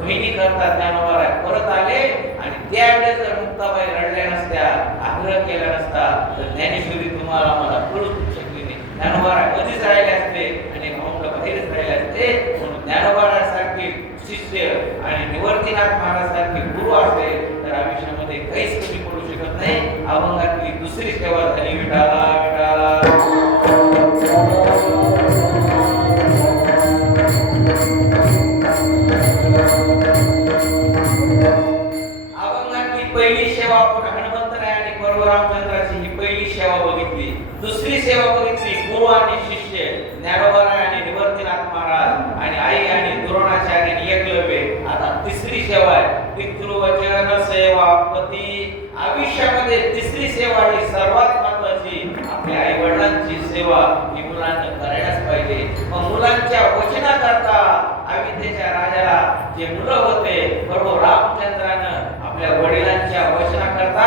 बहिणी करता ज्ञानोबा परत आले. आणि त्यावेळेस जर मुक्ताबाई रडल्या नसत्या, आग्रह केला नसता, तर ज्ञानेश्वरी तुम्हाला मला कळूच शकली नाही. ज्ञानोबा कधीच राहिले असते आणि भाऊंना बाहेरच राहिले असते. म्हणून ज्ञानोबा सारखी शिष्य आणि निवर्तीनाथ महाराज सारखे गुरु असेल तर आयुष्यामध्ये काहीच कमी पडू शकत नाही. अभंगातली दुसरी सेवा झाली विठाला विठाला. अभंगातली पहिली सेवा आपण हनुमंतराय आणि परशुरामचंद्राची ही पहिली सेवा बघितली. दुसरी सेवा बघितली गुरु आणि शिष्य, ज्ञानोबाराय आणि निवर्तीनाथ महाराज आणि आई आणि द्रोणाचार्य आणि एकलव्य. आता तिसरी सेवा आहे पितृवचन सेवा पती. आयुष्यामध्ये तिसरी सेवा ही सर्वात महत्त्वाची. आपल्या आई वडिलांची सेवा ही मुलांना करायलाच पाहिजे. मग मुलांच्या वचनाकरता अयोध्येच्या राजाला जे मुलं होते, प्रभू रामचंद्रानं आपल्या वडिलांच्या वचनाकरता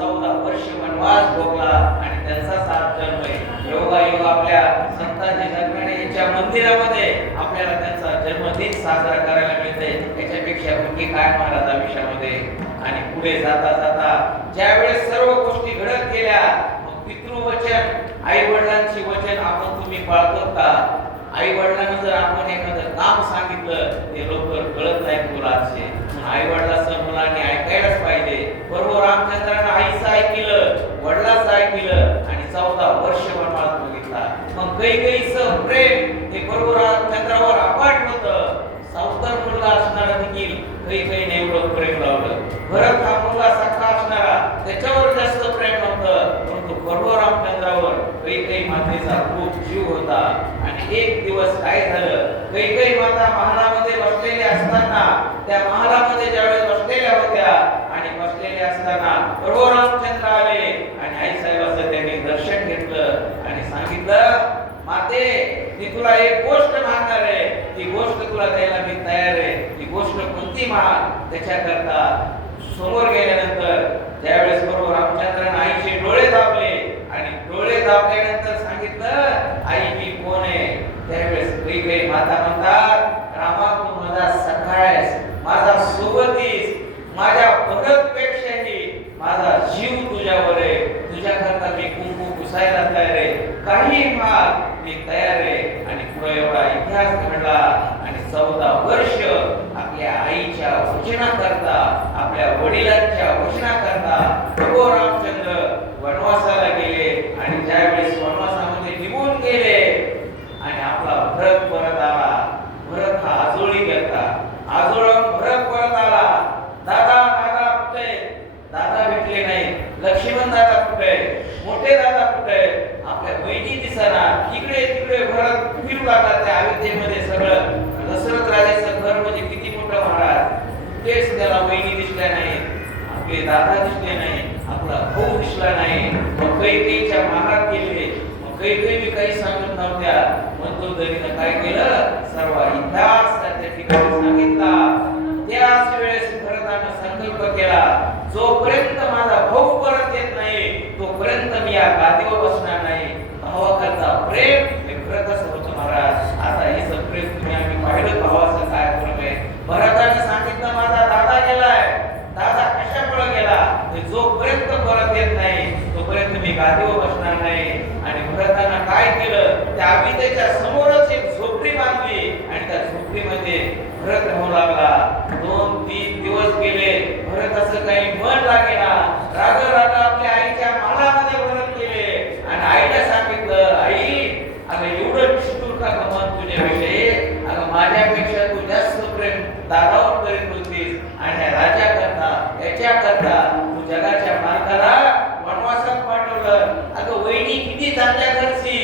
14 वर्ष वनवास भोगला. आणि त्यांचा 7 जन्म आहे. योगायोग आपल्या संतांची जगण्याच्या मंदिरामध्ये आपल्याला त्यांचा जन्मदिन साजरा करायला मिळते. याच्यापेक्षा मोठी काय महाराज आयुष्यामध्ये. आणि पुढे जाता जाता ज्यावेळेस सर्व गोष्टी घडत गेल्या, मग पितृवचन आई वडिलांची वचन आपण तुम्ही पाळतो का? आई वडिलांना जर आपण एखादं काम सांगितलं ते लवकर कळत नाही मुलांचे. आई वडिलांचं मुलांनी ऐकायलाच पाहिजे. प्रभू रामचंद्रानं आईचं ऐकलं, वडिलांचं ऐकलं आणि 14 वर्ष वनवास बघितला. मग कैकेयीचं प्रेम हे प्रभू रामचंद्रावर अफाट होतं. सावतर मुलगा असणारा देखील कैकेयीने एवढं प्रेम लावलं. भरत हा मुलगा सख्खा असणारा, त्याच्यावर जास्त प्रेम नव्हतं, परंतु प्रभू रामचंद्रावर कैकेयी मातेचा खूप जीव होता. आणि एक दिवस काय झालं, कैकेयी माता महालामध्ये बसलेली असताना, त्या महालामध्ये ज्यावेळेस बसलेल्या होत्या आणि बसलेले असताना प्रभू रामचंद्र आले आणि आई साहेबांचं त्यांनी दर्शन घेतलं आणि सांगितलं, माते मी तुला एक गोष्ट मागणार आहे, ती गोष्ट तुला द्यायला मी तयार आहे. ती गोष्ट कोणती माग? त्याच्याकरता समोर गेल्यानंतर त्यावेळेस प्रभू रामचंद्राने आईचे डोळे दाबले आणि डोळे दाबल्यानंतर सांगितलं, आई मी कोण आहे? त्यावेळेस कैकेयी माता म्हणतात, रामा तू माझा सखा आहेस, माझा सोबतीस, माझ्या भरतपेक्षाही माझा जीव तुझ्यावर आहे. तुझ्याकरता मी कुंकू पुसायला तयार आहे, काही माग मी तयार आहे. आणि पुढे एवढा इतिहास घडला. आणि 14 वर्ष आपल्या आईच्या वचनाकरता, आपल्या वडिलांच्या वचनाकरता प्रभू रामचंद्र वनवासाला गेले. आणि ज्यावेळेस वनवासामध्ये निघून गेले आणि आपला भरत परत आला. भरत हा आजोळी गेला. आजोळून भरत परत आला. दादा दादा कुठे? दादा भेटले नाही. लक्ष्मण दादा कुठे? मोठे दादा कुठे? आपल्या बहिणी दिसना. इकडे तिकडे भरत फिरू लागला त्या अयोध्येमध्ये. सगळं दशरथ राजाचं घर म्हणजे किती मोठं महाराज, तेच त्याला बहिणी दिसल्या नाही, आपले दादा दिसले नाही, आपला भाऊ दिसला नाही. मग कैकेयीच्या महाराज गेले. मग काही काही सांगत नव्हत्या. म्हणतो दरीनं काय केलं, सर्व इतिहास त्या ठिकाणी सांगितला. त्याच वेळेस भरतानं संकल्प केला, जोपर्यंत माझा भाऊ परत येत नाही तोपर्यंत मी या गादीवर बसणार नाही. भावाकरता प्रेम हे भरताचं होतं महाराज. आता हे सगळं प्रेम तुम्ही आम्ही पाहिलं, भावाचं काय प्रेम आहे. भरतानं सांगितलं माझा दादा गेलाय, दादा कशामुळे गेला, ते जोपर्यंत परत येत नाही तोपर्यंत मी गादीवर बसणार नाही. आणि भरतानं काय केलं, त्या अभितेच्या समोरच एक झोपडी बांधली आणि त्या झोपडीमध्ये भरत राहू लागला. 2-3 दिवस गेले, भरताचं काही मन लागेना. राग राग आपल्या आईच्या मालामध्ये भरत गेले आणि आईला सांगितलं, आई अगं एवढं निष्ठुर का गमन तुझ्याविषयी, अगं माझ्यापेक्षा तू जास्त प्रेम दादावर करीत होतीस आणि राजा करता याच्या करता तू जगाच्या मालकाला वनवासात पाठवलं. अगं वहिनी किती चांगल्या घरची,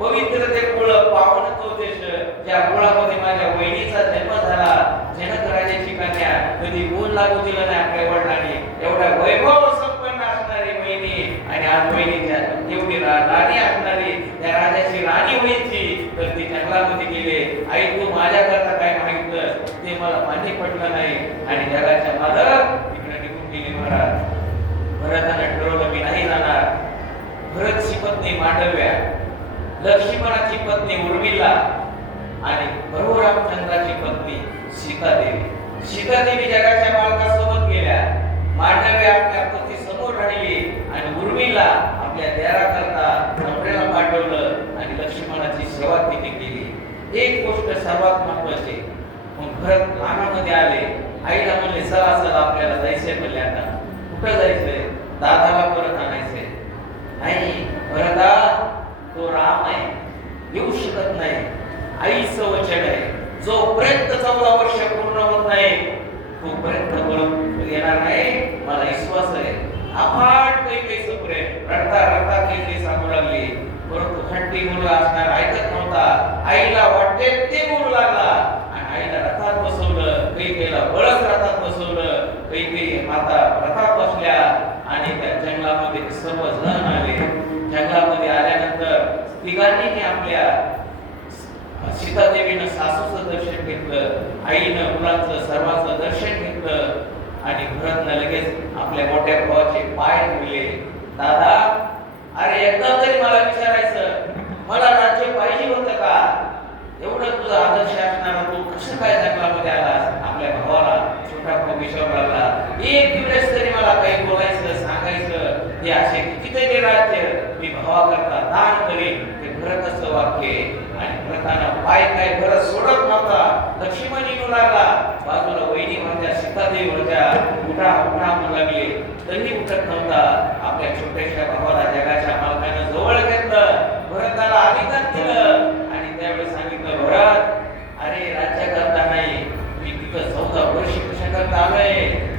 पवित्र ते कुळ, पावन तो देश, ज्या कुळामध्ये माझ्या वहिनीचा जन्म झाला. जनक राजाची कन्या, कधी गुण लागू दिलं नाही आपल्या वडिलांनी. एवढा वैभव संपन्न असणारी वहिनी आणि आज वहिनीच्या एवढी राणी असणारी त्या राजाची राणी व्हायची, तर ती जंगलामध्ये गेले. आई तू माझ्या करता काय मागितलं ते मला मान्य पडलं नाही आणि जगाच्या मालक इकडे निघून गेले. महाराज भरतानं ठरवलं मी नाही जाणार. भरतची पत्नी मांडव्या, लक्ष्मणाची पत्नी उर्मिला आणि प्रभू रामचंद्राची पत्नी सीतादेवी. सीतादेवी जगाच्या मालकासोबत गेल्या. मांडव्या आपल्या पती समोर राहिली आणि उर्मिला आपल्या देराकरता नवऱ्याला पाठवलं आणि लक्ष्मणाची सेवा तिने केली. एक गोष्ट सर्वात महत्त्वाची, मग भरत रानामध्ये आले. आईला म्हणले चला चला आपल्याला जायचंय. म्हणले आता कुठं जायचंय, दादाला परत आणायचंय. नाही भरता, तो राम आहे, येऊ शकत नाही. आईचं वचन आहे, जोपर्यंत 14 वर्ष पूर्ण होत नाही तोपर्यंत परत येणार नाही, मला विश्वास आहे. अफाट काही प्रेम, रडता रडता काही सांगू लागली. परंतु हट्टी मुलगा असणार ऐकत नव्हता. आईला वाटते ते बोलू लागला आणि आईला रथात बसवलं, कैकेला बळच रथात बसवलं. कैके माता रथात बसल्या आणि त्या जंगलामध्ये सर्व जण आले. जंगलामध्ये आल्यानंतर तिघांनी आपल्या सीतादेवीनं सासूचं दर्शन घेतलं, आईनं मुलांचं सर्वांचं दर्शन घेतलं आणि भरतनं लगेच आपल्या मोठ्या भावाचे पाय धुले. दादा अरे एकदा तरी मला विचारायचं, मला राज्य पाहिजे होतं का? एवढं तुझं आदर्श असणारा तू कसं काय जंगलामध्ये आलास? आपल्या भावाला छोटा भाऊ विचारू लागला, एक दिवस तरी मला काही बोलायचं सांगायचं, हे असे कितीतरी राज्य मी भावाकरता दान करीन. ते भरताचं वाक्य आणि भरतानं पाय काय भरत सोडत नव्हता. लक्ष्मण येऊ लागला, बाजूला वहिनी होत्या, सीतादेवी होत्या. उठा उठा म्हणू लागले तरी उठत नव्हता. आपल्या छोट्याशा भावाला जगाच्या मालकानं जवळ घेतलं, भरताला आलिंगन केलं आणि त्यावेळेस सांगितलं, भरत अरे राज्य करता नाही, मी तिथं 14 वर्ष कशा करता आलोय.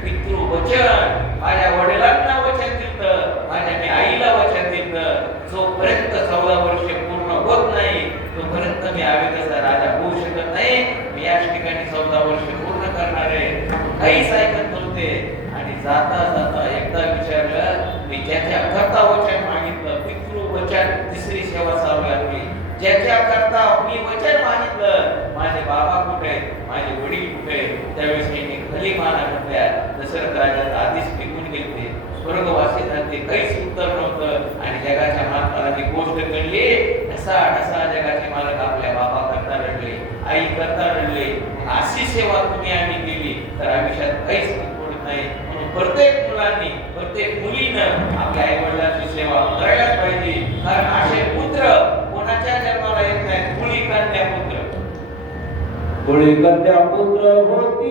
पितृ वचन, माझ्या वडिलांना वचन दिलं, माझ्या मी आईला वचन दिलं, जोपर्यंत 14 वर्ष पूर्ण होत नाही तोपर्यंत मी आवेगाचा राजा होऊ शकत नाही. मी याच ठिकाणी 14 वर्ष पूर्ण करणार आहे. काहीच ऐकत नव्हते आणि जाता जाता एकदा विचारलं, मी ज्याच्या करता वचन मागितलं, पितृ वचन, तिसरी सेवा चालू लागली. ज्याच्या करता मी वचन मागितलं, माझे बाबा कुठे, माझे वडील कुठे? त्यावेळेस मी खाली माना म्हटल्या. दशरथ राजा आधीच निघून गेले, स्वर्गवासी झाले, काहीच उत्तर नव्हतं आणि जगाच्या मालकाला ती गोष्ट कळली. ढसा ढसा जगाचे मालक आपल्या बाबा करता रडले, आई करता रडले. अशी सेवा तुम्ही आम्ही केली तर आयुष्यात काहीच पडत नाही. म्हणून प्रत्येक मुलांनी, प्रत्येक मुलीनं आपल्या आई वडिलांची सेवा करायलाच पाहिजे. कारण असे पुत्र कोणाच्या जन्माला येत नाहीत. मुली कन्या पुत्र, मुली कन्या पुत्र होती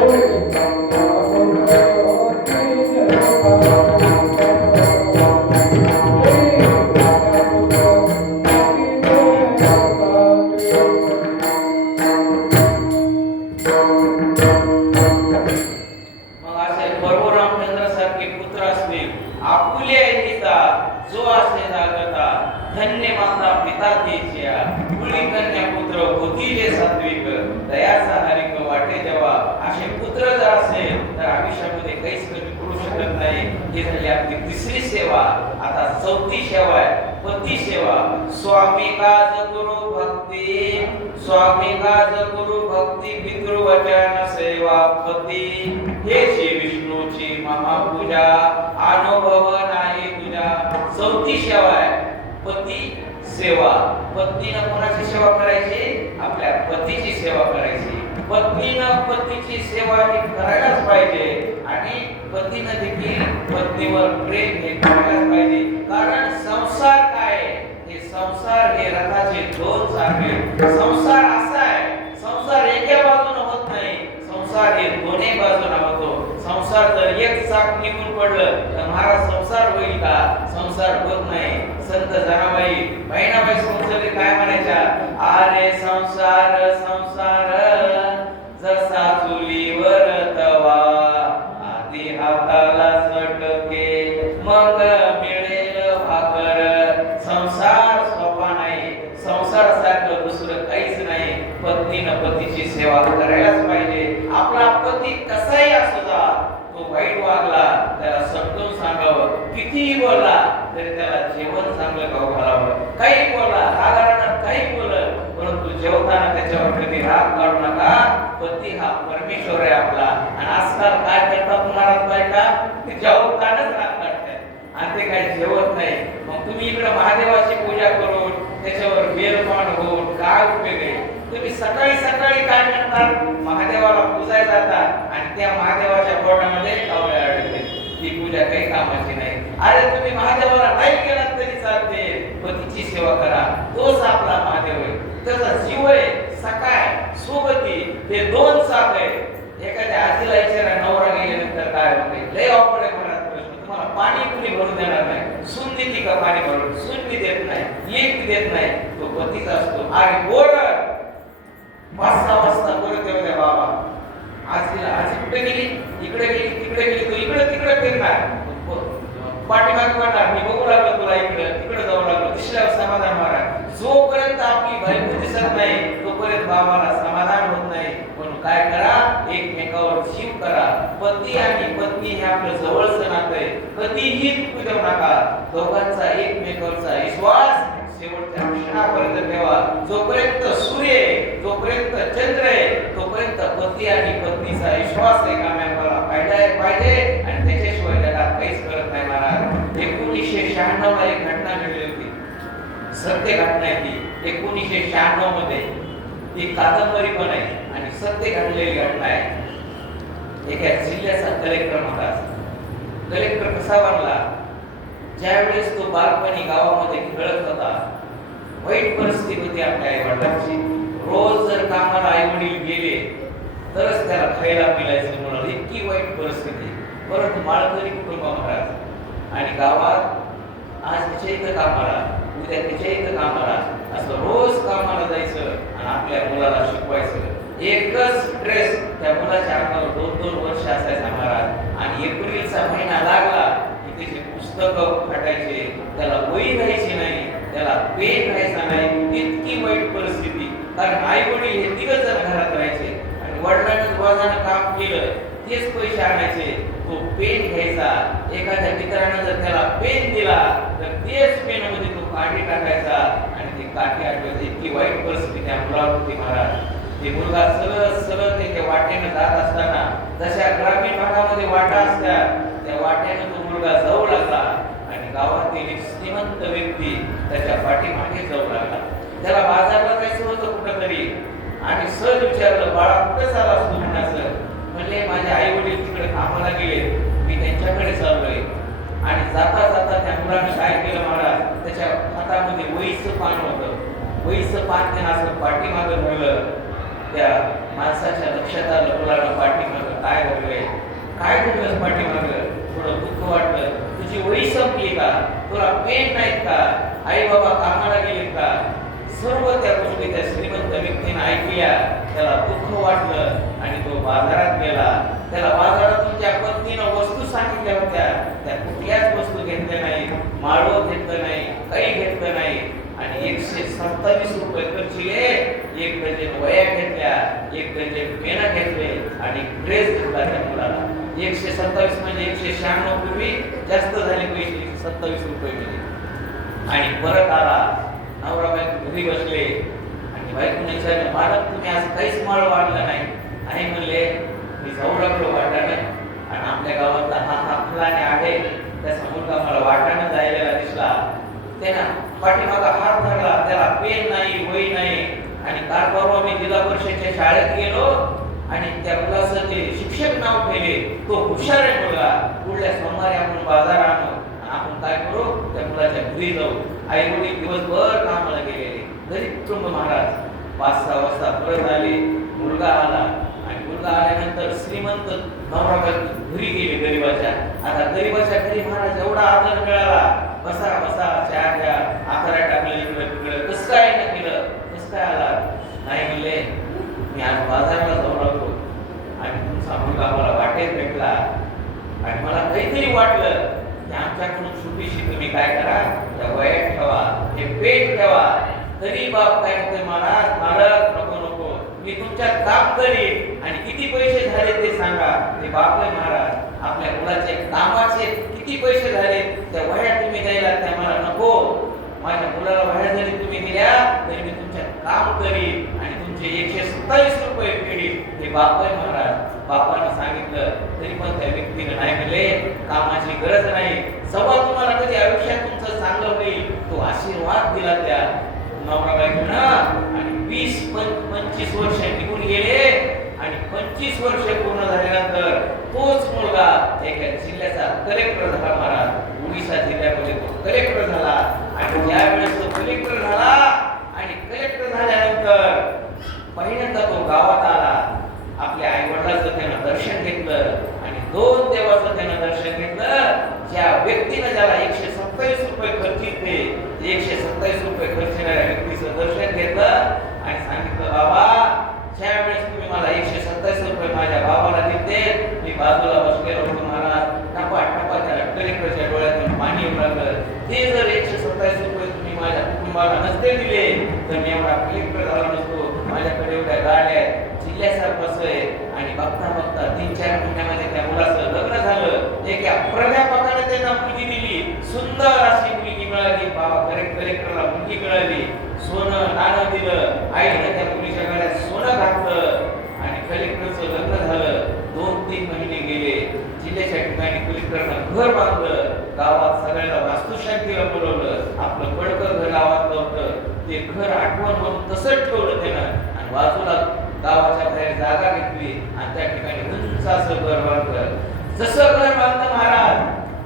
मग असे परशुरामचंद्र सारखे पुत्र असतील आपुले ऐकिता जो असे जागता धन्य माता पिता तेजिया कुळी कन्या पुत्र होती जे सात्विक दयाचा हरिक वाटे जेव्हा असे पुत्र जर असेल तर आयुष्यामध्ये काहीच कमी करू शकत नाही. ही झाली आपली तिसरी सेवा. आता चौथी सेवा आहे पती सेवा. स्वामी काज गुरु भक्ती स्वामी काज गुरु भक्ती पितृवचन सेवा पती हे श्री विष्णूची महापूजा अनुभव नाही तुझ्या. चौथी सेवा आहे पती सेवा. पत्नीनं कोणाची सेवा करायची? आपल्या पतीची सेवा करायची. पत्नीनं पतीची सेवा ही करायलाच पाहिजे आणि पतीनं देखील पत्नीवर प्रेम हे करायलाच पाहिजे. कारण संसार काय हे संसार हे रथाचे दोन चाके. संसार असा आहे संसार एका बाजूने होत नाही. संसार हे दोन्ही बाजूने होतो. संसार जर एक चाक निघून पडलं तर महाराज संसार होईल का? संसार होत नाही. संत जनाबाई बहिणाबाई संसारी काय म्हणायच्या? अरे संसार संसार जसा चुलीवर तवा आधी हाताला सटके मग मिळेल भाकर. संसार सोपा नाही. संसारासारखं दुसरं काहीच नाही. पत्नीनं पतीची सेवा करायलाच पाहिजे. आपला पती कसाही असू द्या तो वाईट वागला त्याला समजून सांगावं. कितीही बोलला तरी त्याला जेवण चांगलं खाऊ घालावं. काही बोलला रागारानं काही बोललं परंतु जेवताना त्याच्यावर कधी राग काढू नका. पती हा परमेश्वर आहे आपला. आणि आजकाल काय करतात महाराज बायका? ते जेवतानाच राग काढतात आणि ते काही जेवत नाही. मग तुम्ही इकडे महादेवाची पूजा करून त्याच्यावर बेलपान होऊन काय उपयोग आहे? तुम्ही सकाळी सकाळी काय करतात? महादेवाला पूजाय जातात आणि त्या महादेवाच्या पोटामध्ये कावळे अडकते. ही पूजा काही कामाची नाही. अरे तुम्ही महादेवाला नाही केलात तरी चालते. पतीची सेवा करा. तोच आपला महादेव आहे. त्याचा जीव आहे सकाळ सोबती हे दोन साथ आहे. एखाद्या आजीला विचारा नवरा गेल्यानंतर काय होते? लय अवघड आहे घरात प्रश्न. तुम्हाला पाणी कुणी भरून देणार नाही. सून देते का पाणी भरून? सून बी देत नाही. लेक देत नाही. तो पतीच असतो. अरे बोल 5-6 वाजता परत येऊ द्या बाबा. आजी कुठे गेली? इकडे गेली तिकडे गेली. तो इकडे तिकडे फिरणार. पाठीमागे वाटणार मी बघू लागलो तुला इकडे तिकडे जाऊ लागलो. दिसल्यावर समाधान मारा. जोपर्यंत आपली बायको दिसत नाही तोपर्यंत बाबाला समाधान होत नाही. म्हणून काय करा? एकमेकावर जीव करा. पती आणि पत्नी हे आपलं जवळचं नातं आहे. कधीही तुटू देऊ नका. दोघांचा एकमेकावरचा विश्वास शेवटच्या क्षणापर्यंत ठेवा. जोपर्यंत सूर्य आहे जोपर्यंत चंद्र आहे तोपर्यंत पती आणि पत्नीचा विश्वास एकामेकाला पाहिजे आणि त्याच्याशिवाय जगात काहीच करत नाही. महाराज 1996 ला एक घटना घडली होती. सत्य घटना आहे ती. 1996 मध्ये एक कादंबरी पण आहे आणि सत्य घडलेली घटना आहे. एका जिल्ह्याचा कलेक्टर होता. कलेक्टर कसा बनला? ज्यावेळेस तो बालपणी गावामध्ये खेळत होता वाईट परिस्थिती होती आपल्या आई वडिलांची. रोज जर कामाला आई वडील गेले तरच त्याला खायला मिळायचं म्हणून इतकी वाईट परिस्थिती. परंतु माळकरी कुटुंब महाराज आणि गावात आज तिच्या इथं कामाला उद्या तिच्या इथं कामाला असं रोज कामाला जायचं आणि आपल्या मुलाला शिकवायचं. एकच ड्रेस त्या मुलाच्या अंगावर 2-2 वर्ष असायचा महाराज. आणि एप्रिलचा महिना लागला की त्याचे पुस्तकं फाटायचे. त्याला वही राहायची नाही. त्याला पेन राहायचा नाही. इतकी वाईट परिस्थिती. कारण आई वडील हे 3 जण घरात राहायचे आणि वडिलांनी रोजानं काम केलं तेच पैसे आणायचे. तो पेन घ्यायचा. एखाद्या मित्राने जर त्याला पेन दिला तर तेच पेन मध्ये तो काठी टाकायचा आणि ती काठी आठवायची. इतकी वाईट परिस्थिती त्या मुलावर होती महाराज. ते मुलगा सरळ त्या वाटेने जात असताना जशा ग्रामीण भागामध्ये वाटा असतात त्या वाट्याने तो मुलगा जाऊ लागला आणि गावातील एक श्रीमंत व्यक्ती त्याच्या पाठीमागे जाऊ लागला. त्याला बाजारला जायचं होतं कुठंतरी आणि सहज विचारलं बाळा कुठे चाललास तू? म्हणले माझे आई वडील तिकडे कामाला गेले मी त्यांच्याकडे चाललोय. आणि जाता जाता त्या मुलाने काय केलं महाराज? त्याच्या हातामध्ये वहीचं पान होतं. वहीचं पान त्यानं असं पाठीमागं धरलं. त्या माणसाच्या लक्षात आलं मुलाला पाठीमागं काय घडलं पाठीमागं? थोडं दुःख वाटलं. तुझी वही संपली का? तुला पेन नाहीत का? आई बाबा कामाला गेलेत का? सर्व त्या गोष्टी त्या श्रीमंत व्यक्तीने ऐकल्या. त्याला दुःख वाटलं आणि तो बाजारात गेला. त्याला बाजारातून त्या पत्नीनं वस्तू सांगितल्या होत्या, त्या कुठल्याच वस्तू घेतल्या नाही, माळव घेतलं नाही, काही घेतलं नाही आणि 127 रुपये खर्चिले. एक डझन वया घेतल्या, एक डझन पेन घेतले आणि ड्रेस घेतला त्या मुलाला. 127 म्हणजे 196 पूर्वी जास्त झाले पैसे, 27 रुपये म्हणजे. आणि परत आला. नवरा बायको घरी बसले आणि बायकोने विचारलं, मालक तुम्ही आज काहीच माळ वाढला नाही? नाही म्हणले, मी जाऊ लागलो वाटाणे आणि आपल्या गावातला हा फुलाने आहे, त्याचा मुलगा मला वाटाणे जायला दिसला. त्याला पाठीमागा हात धरला, त्याला पेन नाही, वही नाही. आणि काल परवा मी जिल्हा परिषदेच्या शाळेत गेलो आणि त्या मुलाचं ते शिक्षक नाव ठेवले, तो हुशार आहे मुलगा, पुढल्या सोमवारी आपण बाजार आणू, आपण काय करू, त्या मुलाच्या घरी जाऊ. आई वडील दिवसभर कामाला गेलेले, गरीब कुटुंब महाराज. 5-6 वाजता परत आले. मुलगा आला आणि मुलगा आल्यानंतर श्रीमंत नवरा बायको घरी गेले गरीबाच्या. आता गरीबाच्या घरी महाराज एवढा आदर मिळाला, बसा बसा चहा घ्या, आकारा टाकले, इकडं तिकडं. कसं काय न केलं, कसं काय आला? नाही म्हणले, मी आज बाजारला जाऊन राहतो आणि तुमचा मुलगा मला वाटेत भेटला आणि मला काहीतरी वाटलं की आमच्याकडून छोटीशी तुम्ही काय करा, त्या वयात ठेवा, हे पेट ठेवा. तरी बाप काय म्हणते, महाराज मालक नको नको, मी तुमच्यात काम करीन आणि किती पैसे झाले ते सांगा. ते बाप आहे महाराज, आपल्या मुलाचे कामाचे किती पैसे झाले, त्या वह्या तुम्ही द्यायला त्या मला नको. माझ्या मुलाला वह्या जरी तुम्ही दिल्या तरी मी तुमच्यात काम करीन आणि तुमचे 127 रुपये फेडीन. हे बाप आहे महाराज. बापाने सांगितलं तरी पण त्या व्यक्तीने नाही म्हणले, कामाची गरज नाही, सवा तुम्हाला कधी आयुष्यात तुमचं चांगलं होईल, तो आशीर्वाद दिला त्या नवरा बायकोनं. आणि 20-25 वर्ष निघून गेले आणि 25 वर्ष पूर्ण झाल्यानंतर तोच मुलगा एका जिल्ह्याचा कलेक्टर झाला महाराज. ओडिशा जिल्ह्यामध्ये तो कलेक्टर झाला आणि ज्यावेळेस तो कलेक्टर झाला आणि कलेक्टर झाल्यानंतर पहिल्यांदा तो गावात आला. आपल्या आई वडिलांचं त्यानं दर्शन घेतलं आणि 2 देवाचं त्यानं दर्शन घेतलं. ज्या व्यक्तीने ज्याला 127 रुपये खर्चिले, 127 रुपये खर्चणाऱ्या व्यक्तीचं दर्शन घेतलं आणि सांगितलं, बाबा ज्यावेळेस तुम्ही मला 127 रुपये माझ्या बाबाला दिले, मी बाजूला बसलेलो होतो महाराज. टपा टपा त्या कलेक्टरच्या डोळ्यातून पाणी येऊ लागलं. ते जर 127 रुपये तुम्ही माझ्या कुटुंबाला नसते दिले तर मी एवढा कलेक्टर झाला नसतो. माझ्याकडे एवढ्या गाड्या आहेत, जिल्ह्यासारखं आहे. आणि बघता बघता 3-4 महिन्यामध्ये त्या मुलाचं लग्न झालं. एका प्राध्यापकाने त्यांना मुलगी दिली, सुंदर अशी मुलगी मिळाली. बाबा कलेक्टरला मुलगी मिळाली, सोनं नाणं दिलं, आईने त्या मुलीच्या गळ्यात सोनं घातलं आणि कलेक्टरचं लग्न झालं. 2-3 महिने गेले. जिल्ह्याच्या ठिकाणी कलेक्टरनं घर बांधलं. गावात सगळ्याला वास्तुशांतीला बोलवलं. आपलं पडकं घर गावात होतं, ते घर आठवण म्हणून तसंच ठेवलं त्यानं आणि बाजूला गावाच्या बाहेर जागा घेतली आणि त्या ठिकाणी उंच असं घर बांधलं. जसं घर बांधलं महाराज,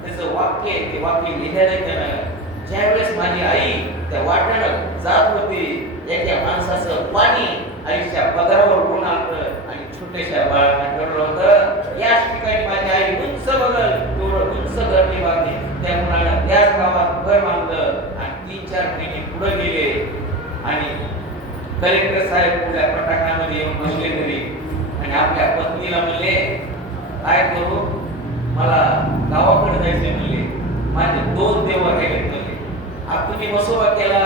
त्याचं वाक्य, ते वाक्य लिहिलेलं त्यानं. ज्यावेळेस माझी आई त्या वाटेनं जात होती, एका माणसाचं पाणी आईच्या पदरावर होऊन आलं आणि छोट्याशा बाळाला ठेवलं होतं. याच ठिकाणी माझी आई उंच बघल तेवढं उंच घर बांधली. त्या मुलानं त्याच गावात घर बांधलं आणि 3-4 महिने पुढे गेले आणि कलेक्टर साहेब पुढल्या पटाकामध्ये येऊन बसले घरी आणि आपल्या पत्नीला म्हणले, काय करू, मला गावाकडे जायचे म्हणले, माझे 2 देव राहिले म्हणले. आता तुम्ही बसोबा केला,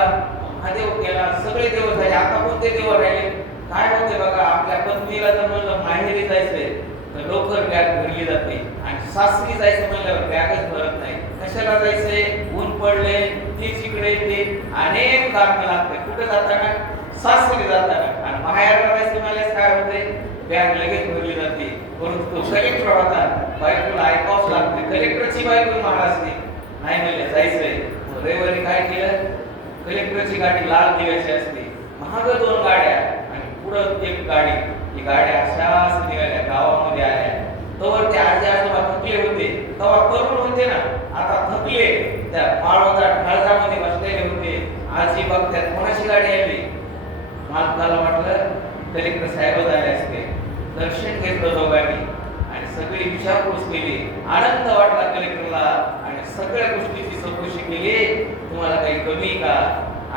महादेव केला, सगळे देव झाले, आता कोणते देव राहिले? काय होते बघा, आपल्या पत्नीला जर म्हणलं माहेरी जायचंय तर लवकर बॅग भरली जाते आणि सासरी जायचं म्हणल्यावर बॅगच भरत नाही. कशाला जायचंय, ऊन पडले, तीच इकडे येते, अनेक कारण लागते. कुठे जाताना, सासरी जाताना. आणि माहेरला जायचं म्हणल्यास काय होते, बॅग लगेच भरली जाते. परंतु तो कलेक्टर होता, बायकोला ऐकावंच लागते. कलेक्टरची बायको महाराजने नाही म्हणले जायचंय. रविवारी काय केलं, कलेक्टरची गाडी लाल दिव्याची असते, महाग 2 गाड्या आणि पुढं एक गाडी. ही गाड्या अशाच निघाल्या, गावामध्ये आल्या. तोवर ते आजी आजोबा थकले होते, तेव्हा तरुण होते ना, आता थकले, त्या माळवाचा ढाळजामध्ये बसलेले होते. आजी बघतात कोणाची गाडी आली. मालकाला वाटलं कलेक्टर साहेब आले असते. दर्शन घेतलं दोघांनी आणि सगळी विचारपूस केली. आनंद वाटला कलेक्टरला आणि सगळ्या गोष्टीची चौकशी केली. तुम्हाला काही कमी का?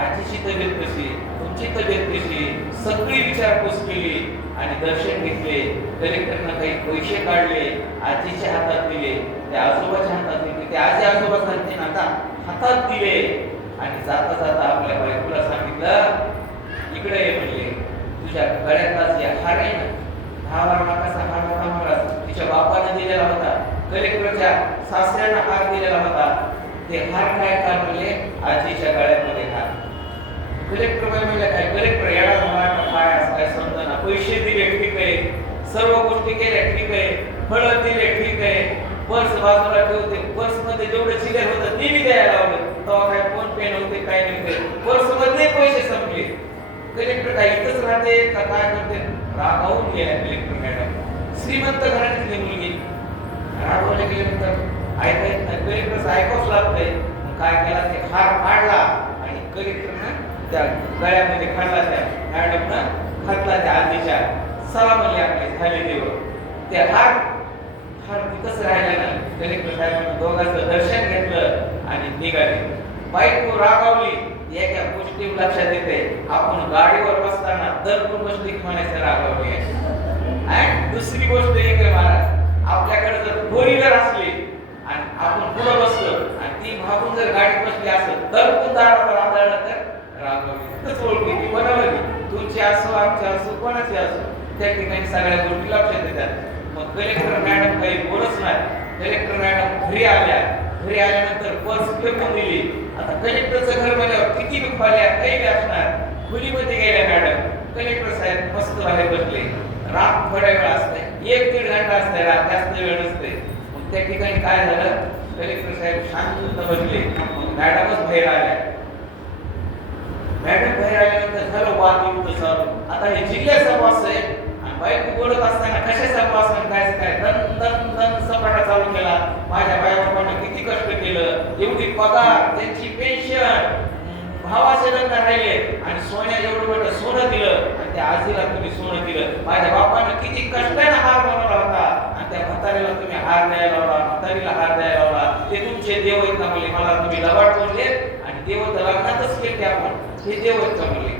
आजीची तब्येत कशी, तुमची तब्येत कशी, सगळी विचारपूस केली आणि दर्शन घेतले. कलेक्टरनं काही पैसे काढले, आजीच्या हातात दिले, त्या आजोबाच्या हातात दिले, ते आजी आजोबासारखे आता हातात दिले आणि जाता जाता आपल्या बायकोला सांगितलं, इकडे ये म्हणले, तुझ्या गळ्यातला जे हार आहे ना, 10 लाखाचा हार होता महाराज, तिच्या बापाने दिलेला होता, कलेक्टरच्या सासऱ्यानं हार दिलेला होता. ते हार काय का म्हणले, आजीच्या गळ्यामध्ये हार. कलेक्टर म्हणले काय? कलेक्टर येणार मला काय असं काय समजना. पैसे दिले ठीक आहे, सर्व गोष्टी केल्या ठीक आहे, फळं दिले ठीक आहे, पर्स बाजूला ठेवते, पर्स मध्ये जेवढे चिल्लर होतं ते बी द्यायला लावलं. तेव्हा काय फोन पे नव्हते, काय नव्हते, पर्स मध्ये पैसे संपले. कलेक्टर काय इथंच राहते का काय करते? रागावून गेला कलेक्टर मॅडम. श्रीमंत घराण्यातली मुलगी रागावले गेल्यानंतर ऐकायचं नाही, कलेक्टर ऐकावंच लागतंय. काय केला, ते हार फाडला आणि कलेक्टरनं त्या गळ्यामध्ये खाल्ला, त्या मॅडमनं खाल्ला, त्या आजीच्या सलामली आपले झाले देव. ते हार तिथंच राहिलं ना. कलेक्टर साहेबांनी दोघांचं दर्शन घेतलं आणि निघाले. बायको रागावली. एका गोष्टी लक्षात येते, आपण गाडीवर बसताना दरपूर बसली की म्हणायचं रागावली आहे. आणि दुसरी गोष्ट एक आहे महाराज, आपल्याकडे जर फोर व्हीलर असली आणि आपण पुढे बसलो आणि ती मागून जर गाडी बसली असेल तर पण दारावर आदळलं तर रागावली. तिथंच ओळखी ती बनवली, तुमची असो आमची असो कोणाची असो, त्या ठिकाणी सगळ्या गोष्टी लक्षात येतात. मग कलेक्टर मॅडम काही बोलच नाही. कलेक्टर मॅडम घरी आल्या. घरी आल्यानंतर पर्स फेकून दिली. आता कलेक्टरचं घर म्हणल्यावर किती दुखावल्या काही बी असणार. खोलीमध्ये गेल्या मॅडम. कलेक्टर साहेब मस्त बाहेर बसले. रात थोड्या वेळ असते, 1-1.5 घंटा असते रात, जास्त वेळ नसते. मग त्या ठिकाणी काय झालं, कलेक्टर साहेब शांत बसले. मग मॅडमच बाहेर आल्या. मॅडम बाहेर आल्यानंतर झालं वाद युद्ध चालू. आता हे जिल्ह्याचा बॉस आहे आणि बायको बोलत असताना कशाचा बॉस आणि काय दन दन दन सपाटा चालू केला. माझ्या बायकोने किती कष्ट केलं, एवढी पगार, त्यांची पेन्शन, भावाचे लग्न राहिले आणि सोन्या एवढं मोठं सोनं दिलं आणि त्या आजीला तुम्ही सोनं दिलं. माझ्या बापानं किती कष्टाने हार बनवला होता आणि त्या म्हातारीला तुम्ही हार द्यायला लावला, म्हातारीला हार द्यायला लावला. ते तुमचे देव आहेत का म्हणले. मला तुम्ही लबाड बोलले आणि देव तर लग्नातच केले आपण, हे देव आहेत का म्हणले.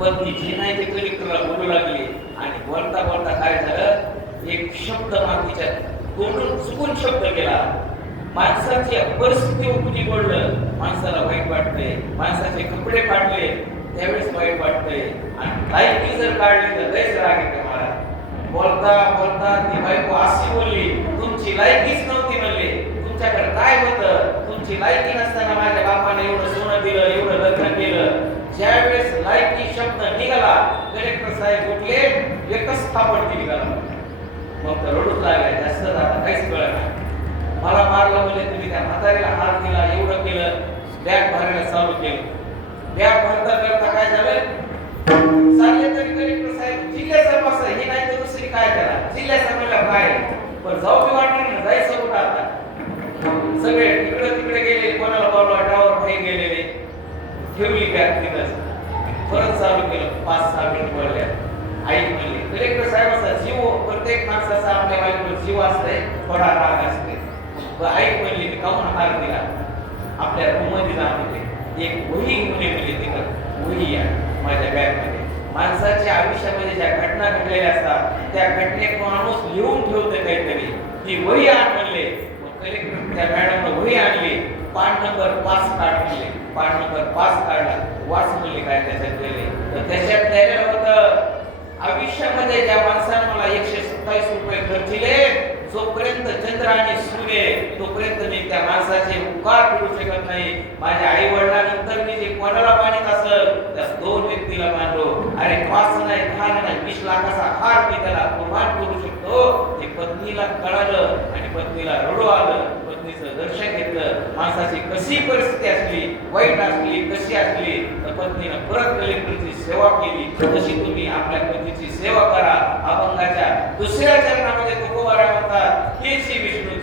पण ती जी नाही ते कलेक्टरला बोलू लागली आणि बोलता बोलता काय झालं, एक शब्द मातीच्या तोंडून चुकून शब्द गेला. माणसाची परिस्थिती कुणी बोललं, माणसाला वाईट वाटतंय. माणसाचे कपडे फाटले त्यावेळेस वाईट वाटतंय आणि लायकी जर काढली तर लयच राग येते मला. बोलता बोलता ती बायको अशी बोलली, तुमची लायकीच नव्हती म्हणले. तुमच्याकडे काय होतं, तुमची लायकी नसताना माझ्या बापाने एवढं सोनं दिलं, एवढं लग्न केलं. ज्यावेळेस लायकी शब्द निघाला, कलेक्टर साहेब उठले, एकच थापड दिली निघाला. मग तर रडूच लागला. जास्त आता काहीच कळत नाही. मला मारलं म्हणजे तुम्ही त्या म्हातारीला हार दिला, एवढं केलं. बॅग भरायला चालू केलं. बॅग भरता करता काय झालं, चालले तरी कलेक्टर साहेब जिल्ह्याचा बॉस आहे, हे नाही तर दुसरी काय करा, जिल्ह्याचा म्हणलं काय. पण जाऊ बी वाटणार ना, जायचं कुठं आता. सगळे तिकडे तिकडे गेले, कोणाला बोलवा, टावर बाहेर गेलेले. ठेवली बॅग तिथंच. परत चालू केलं. 5-6 मिनिट बोलल्या. आई म्हणली, कलेक्टर साहेबाचा जीव, प्रत्येक माणसाचा आपल्या बायकोवर जीव असते, थोडा राग असते. आई म्हणली, की काऊन हार दिला. आपल्या रूम मध्ये जा म्हणले, एक वही घेऊन ये म्हणले. तिकडं वही या माझ्या बॅग मध्ये. माणसाच्या आयुष्यामध्ये ज्या घटना घडलेल्या असतात त्या घटनेत माणूस लिहून ठेवते काहीतरी, ती वही आण म्हणले. मग कलेक्टर त्या मॅडमने वही आणली. पान नंबर 5 काढ म्हणले. पान नंबर 5 काढला. वाच म्हणले काय त्याच्यात लिहिले. तर त्याच्यात लिहिलेलं होतं, आयुष्यामध्ये ज्या माणसाने मला 127 रुपये खर्च दिले, जोपर्यंत चंद्र आणि सूर्य तोपर्यंत मी त्या माणसाचे उपकार करू शकत नाही. माझ्या आई वडिलांनंतर मी जे कोणाला मानित असेल त्या 2 व्यक्तीला मानलो. अरे 5 नाही 10 नाही 20 लाखाचा हार मी त्याला कुर्बान करू शकतो. हे पत्नीला कळालं आणि पत्नीला रडू आलं. पत्नीचं दर्शन घेतलं. माणसाची कशी परिस्थिती असली, वाईट असली, कशी असली, तर पत्नीनं परत कलेक्टरची सेवा केली. तशी तुम्ही आपल्या पत्नीची सेवा करा. अभंगाच्या दुसऱ्या चरणामध्ये तुकोबारा म्हणतात, हेच ही विष्णूची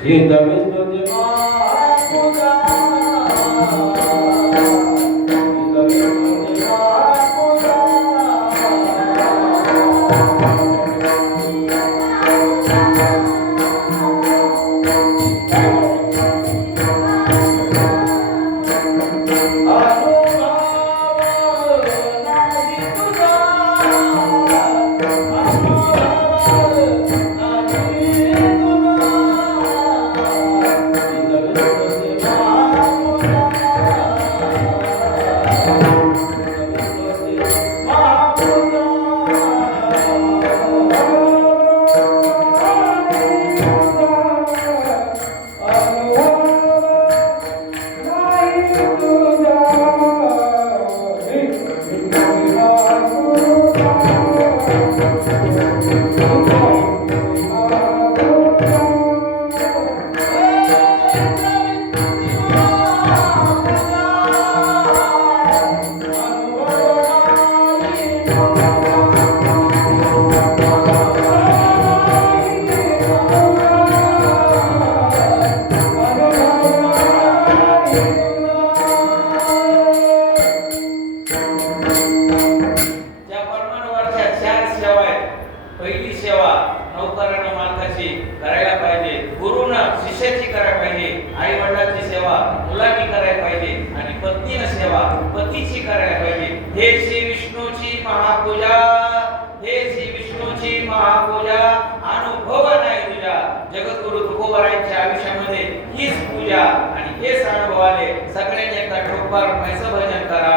तुकोबारायांच्या आयुष्यामध्ये हीच पूजा आणि हेच अनुभव आले. सगळ्यांनी एकदा ठोकबार पैसा भजन करा.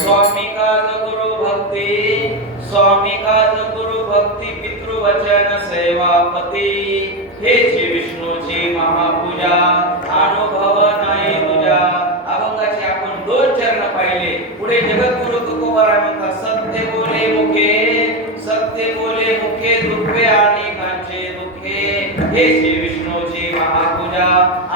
स्वामी काज गुरु भक्ती, स्वामी काज गुरु भक्ती, पितृवचन सेवापती. हे श्री विष्णूची महापूजा, अनुभव नाही तुझ्या. अभंगाचे आपण 2 चरण पाहिले. पुढे जगद्गुरु तुकोबाराय म्हणतात, सत्य बोले मुखे, सत्य बोले मुखे, दुःखे आणि कांचे दुःखे. हे श्री विष्णूची महापूजा,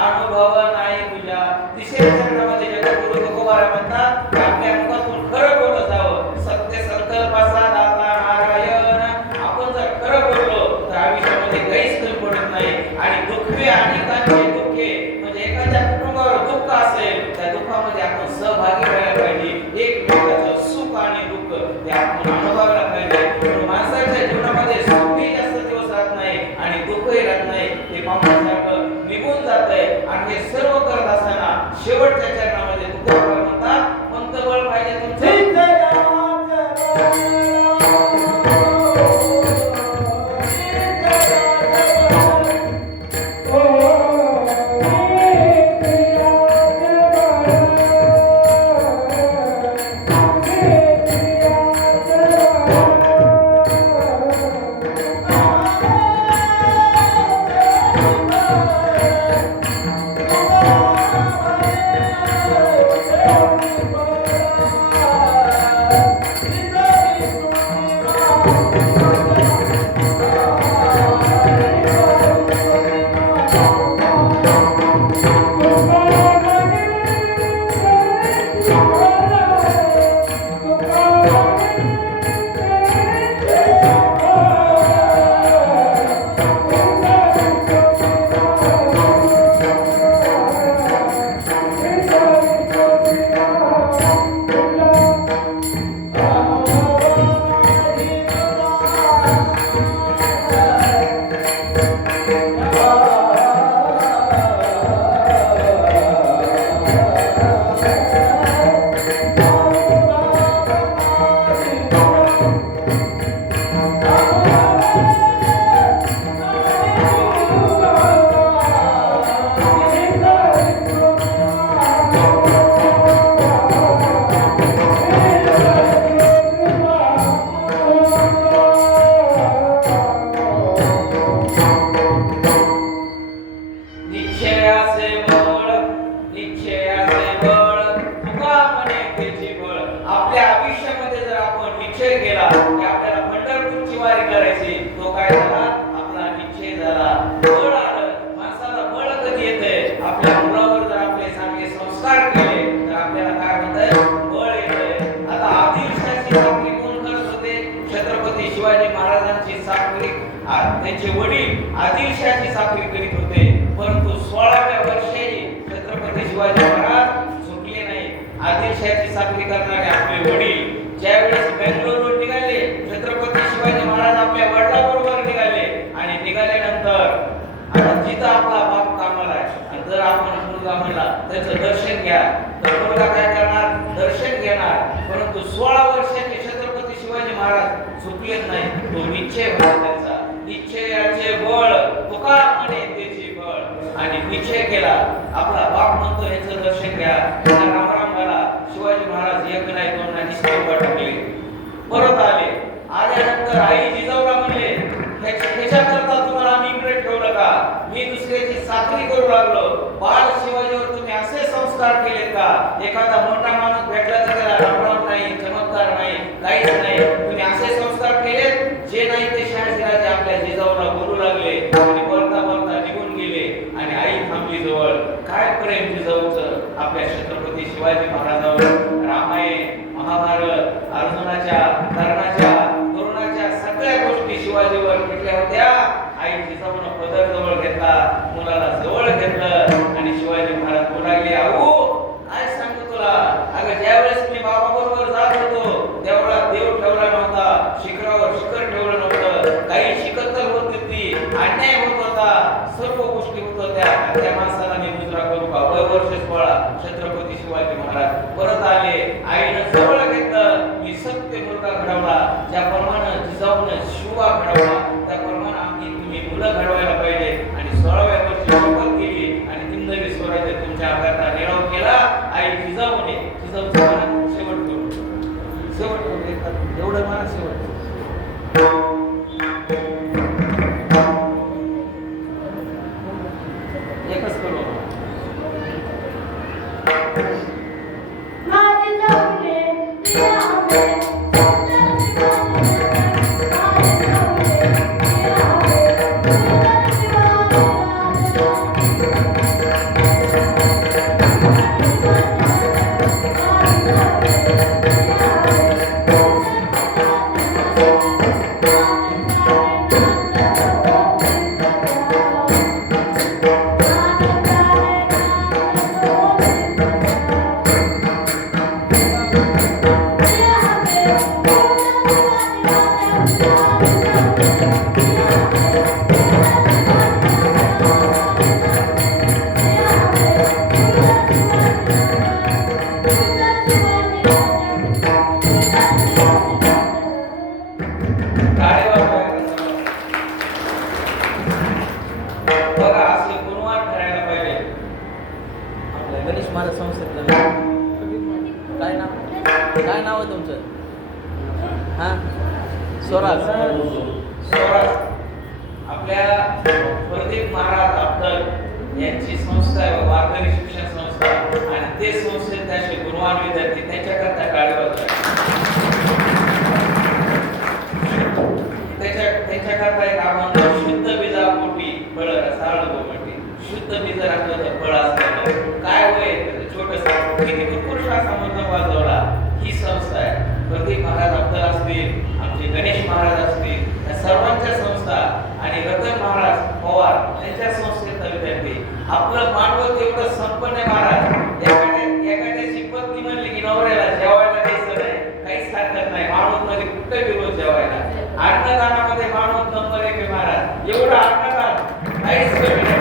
अनुभव नाही तुझ्या. तिसऱ्या चरणामध्ये जगद्गुरु तुकोबाराय म्हणतात, आपल्या मुखातून खरं बोलत जावं. सत्य संकल्पाचा दाता नारायण. आपण जर खरं बोललो तर आयुष्यामध्ये काहीच कमी पडत नाही. आणि दुःखे आणि कांचे दुःखे म्हणजे एखाद्या कुटुंबावर दुःख असेल, त्या दुःखामध्ये आपण सहभागी व्हायला पाहिजे. एकमेकाचं सुख आणि दुःख ते आपण अनुभवायला पाहिजे. पण माणसाच्या जीवनामध्ये सुखही जास्त दिवस राहत नाही आणि दुःखही राहत नाही. ते पावसासारखं निघून जातंय. आणि हे सर्व करत असताना शेवटच्या चरणामध्ये तुकोबाराय म्हणतात, पंतबळ पाहिजे तुमचं. त्यांचे वडील आदिलशाही साखरी करीत होते, परंतु 16व्या वर्षी छत्रपती शिवाजी महाराज झुकले नाही. आदिलशाही साखरी करणारे आपले वडील ज्यावेळेस बेंगलोरवर निघाले, छत्रपती शिवाजी महाराज आपल्या वडिलांबरोबर निघाले आणि निघाल्यानंतर आता जिथं आपला बाप कामाला आहे आणि जर आपण मुलगा म्हणला त्याचं दर्शन घ्या, तर मुलगा काय करणार? दर्शन घेणार. परंतु 16 वर्षाचे छत्रपती शिवाजी महाराज झुकलेच नाही. तो निश्चय होता त्यांचा. निश्चयाचे बळ तुका म्हणे त्याचे बळ, आणि निश्चय केला. आपला बाप म्हणतो याचं दर्शन घ्या, रामराम घाला. शिवाजी महाराज एक नाही दोन नाही निश्चय टाकले, परत आले. आल्यानंतर आई जिजाऊला म्हणले, ह्याच्याकरता तुम्हाला आम्ही इकडे ठेवलं का? मी दुसऱ्याची साखरी करू लागलो. बाळ शिवाजीवर तुम्ही असे संस्कार केले का? एखादा मोठा माणूस भेटला तर त्याला रामराम नाही, चमत्कार नाही, काहीच नाही. तुम्ही असे संस्कार केले जे नाही ते शहाजीराजे आपल्या जिजाऊला बोलू लागले आणि बोलता बोलता निघून गेले. आणि आई थांबली जवळ. काय प्रेम जिजाऊचं आपल्या छत्रपती शिवाजी महाराजांवर. रामायण, महाभारत, अर्जुनाच्या, कर्णाच्या, तरुणाच्या सगळ्या गोष्टी शिवाजीवर घेतल्या होत्या. आई जिजाऊनं पदर जवळ घेतला, मुलाला जवळ घेतलं आणि शिवाजी महाराज बोलायला त्या माणसाला मी मुजरा करू का? वय वर्ष 16 छत्रपती शिवाजी महाराज परत आले. आईनं जवळ घेतलं. मी सत्य मुलगा घडवला, ज्याप्रमाणे जिजाऊनं शिवा घडवला त्याप्रमाणे आम्ही तुम्ही मुलं घडवायला पाहिजे. आणि 16व्या वर्षी शपथ केली आणि हिंदवी स्वराज्य तुमच्या हाताचा निळव केला. आई जिजाऊने जिजाऊचं मान शेवट करू एवढं मान शेवट एकच करू. माझे जाऊने प्रिया हवे बघा असे गुणवान करायला पाहिजे. आपल्या गणेश महाराज संस्थेतलं काय नाव आहे तुमचं? हा स्वराज. आपल्या प्रदीप महाराज अब्दल यांची संस्था आहे वारकरी शिक्षण संस्था आणि ते संस्थेत असे गुणवान विद्यार्थी त्यांच्याकरता टाळेबंद त्यांच्याकरता एक आव्हान शुद्ध बीजापोटी फळ रसाळ गोमटी. शुद्ध बीज असलं तर फळ असलं काय होय छोटस किती उत्कृष्ट असा मुद्दा वाजवला. ही संस्था आहे. प्रदीप महाराज अब्दल असतील, आमचे गणेश महाराज असतील, या सर्वांच्या संस्था आणि रतन महाराज पवार त्यांच्या संस्थेचा विद्यार्थी. आपलं मानवत एवढं संपन्न आहे महाराज. एखाद्याची पत्नी म्हणली की नवऱ्याला जेवायला द्यायचं नाही, काहीच हरकत नाही. मानवत मध्ये कुठे विरोध जेवायला. अन्नदानामध्ये मानवत नंबर 1 आहे महाराज. एवढं अन्नदान काहीच कमी नाही.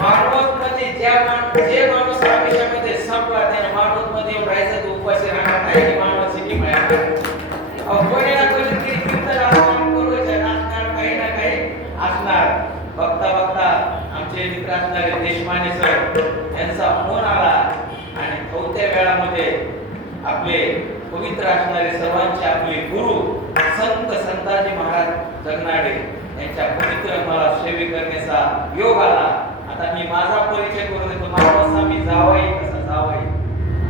मानवत मध्ये जे माणूस आयुष्यामध्ये संपला त्याने मानवत मध्ये येऊन राहायचं तो उपाशी राहणार नाही. मानवाची किंमत कोणी ना कोणीतरी कीर्तन आवाहन करूच्या नाचणार काही ना काही असणार. बघता बघता आमचे मित्र असणारे देशमाने सर यांचा फोन आला आणि कोणत्या वेळामध्ये आपले पवित्र असणारे सर्वांचे आपले गुरु संत संताजी महाराज जगनाडे यांच्या पवित्र मला सेवे करण्याचा योग आला. आता मी माझा परिचय करून देतो. माझा मी जावई कसा जावई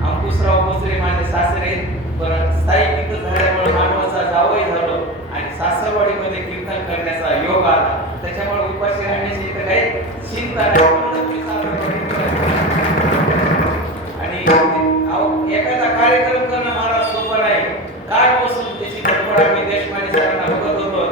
अंकुशराव भोसले माझे सासरे पण स्थायिक इथं झाल्यामुळे मानवाचा जावई झालो आणि सासरवाडीमध्ये कीर्तन करण्याचा योग आला. त्याच्यामुळे उपाशी राहण्याची इथं काही चिंता नाही. आणि एखादा कार्यक्रम करणं मला सोपं नाही. काय बसून त्याची धडपड आम्ही देशमाने सरांना बघत होतो.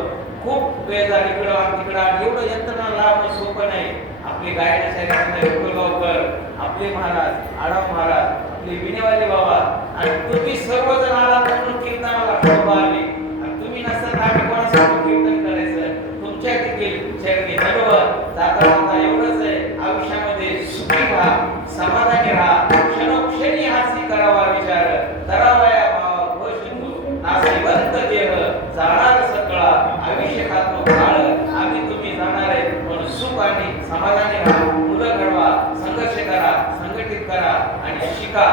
खूप वेळ झाली इकडं आणि तिकडं आणि एवढं यंत्रणा लावणं सोपं नाही. आपले गायनाचार्य विठ्ठलगावकर, आपले महाराज आडम महाराज, आपले विनेवाले बाबा आणि तुम्ही सर्वजण आलात म्हणून कीर्तनाला शोभा आली. आणि तुम्ही नसत आम्ही कोणासोबत कीर्तन करायचं. तुमच्या देखील चरणी धन्यवाद. जाता जाता एवढंच आहे. आयुष्यामध्ये सुखी राहा, समाधानी राहा, क्षणोक्षणी हासी करावा विचार, तरावया भावा घोषितो नासिवंत देह जाणार सकळा आयुष्य खातो काळ. आम्ही तुम्ही जाणार आहे पण सुख आणि समाधानी राहा. मुलं घडवा, संघर्ष करा, संघटित करा आणि शिका.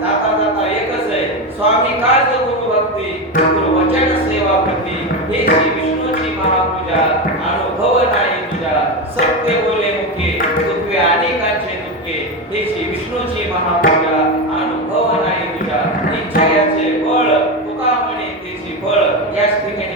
जाता जाता एकच आहे स्वामी काळ गुरु भक्ती गुरु वचन सेवा प्रती हेची विष्णूची महापूजा अनुभव नाही तुझ्या सत्य बोले मुखे तुझे अनेकांचे दुःखे हेची विष्णूची महापूजा अनुभव नाही तुझ्या इच्छा याचे बळ तुका म्हणे त्याची फळ. याच ठिकाणी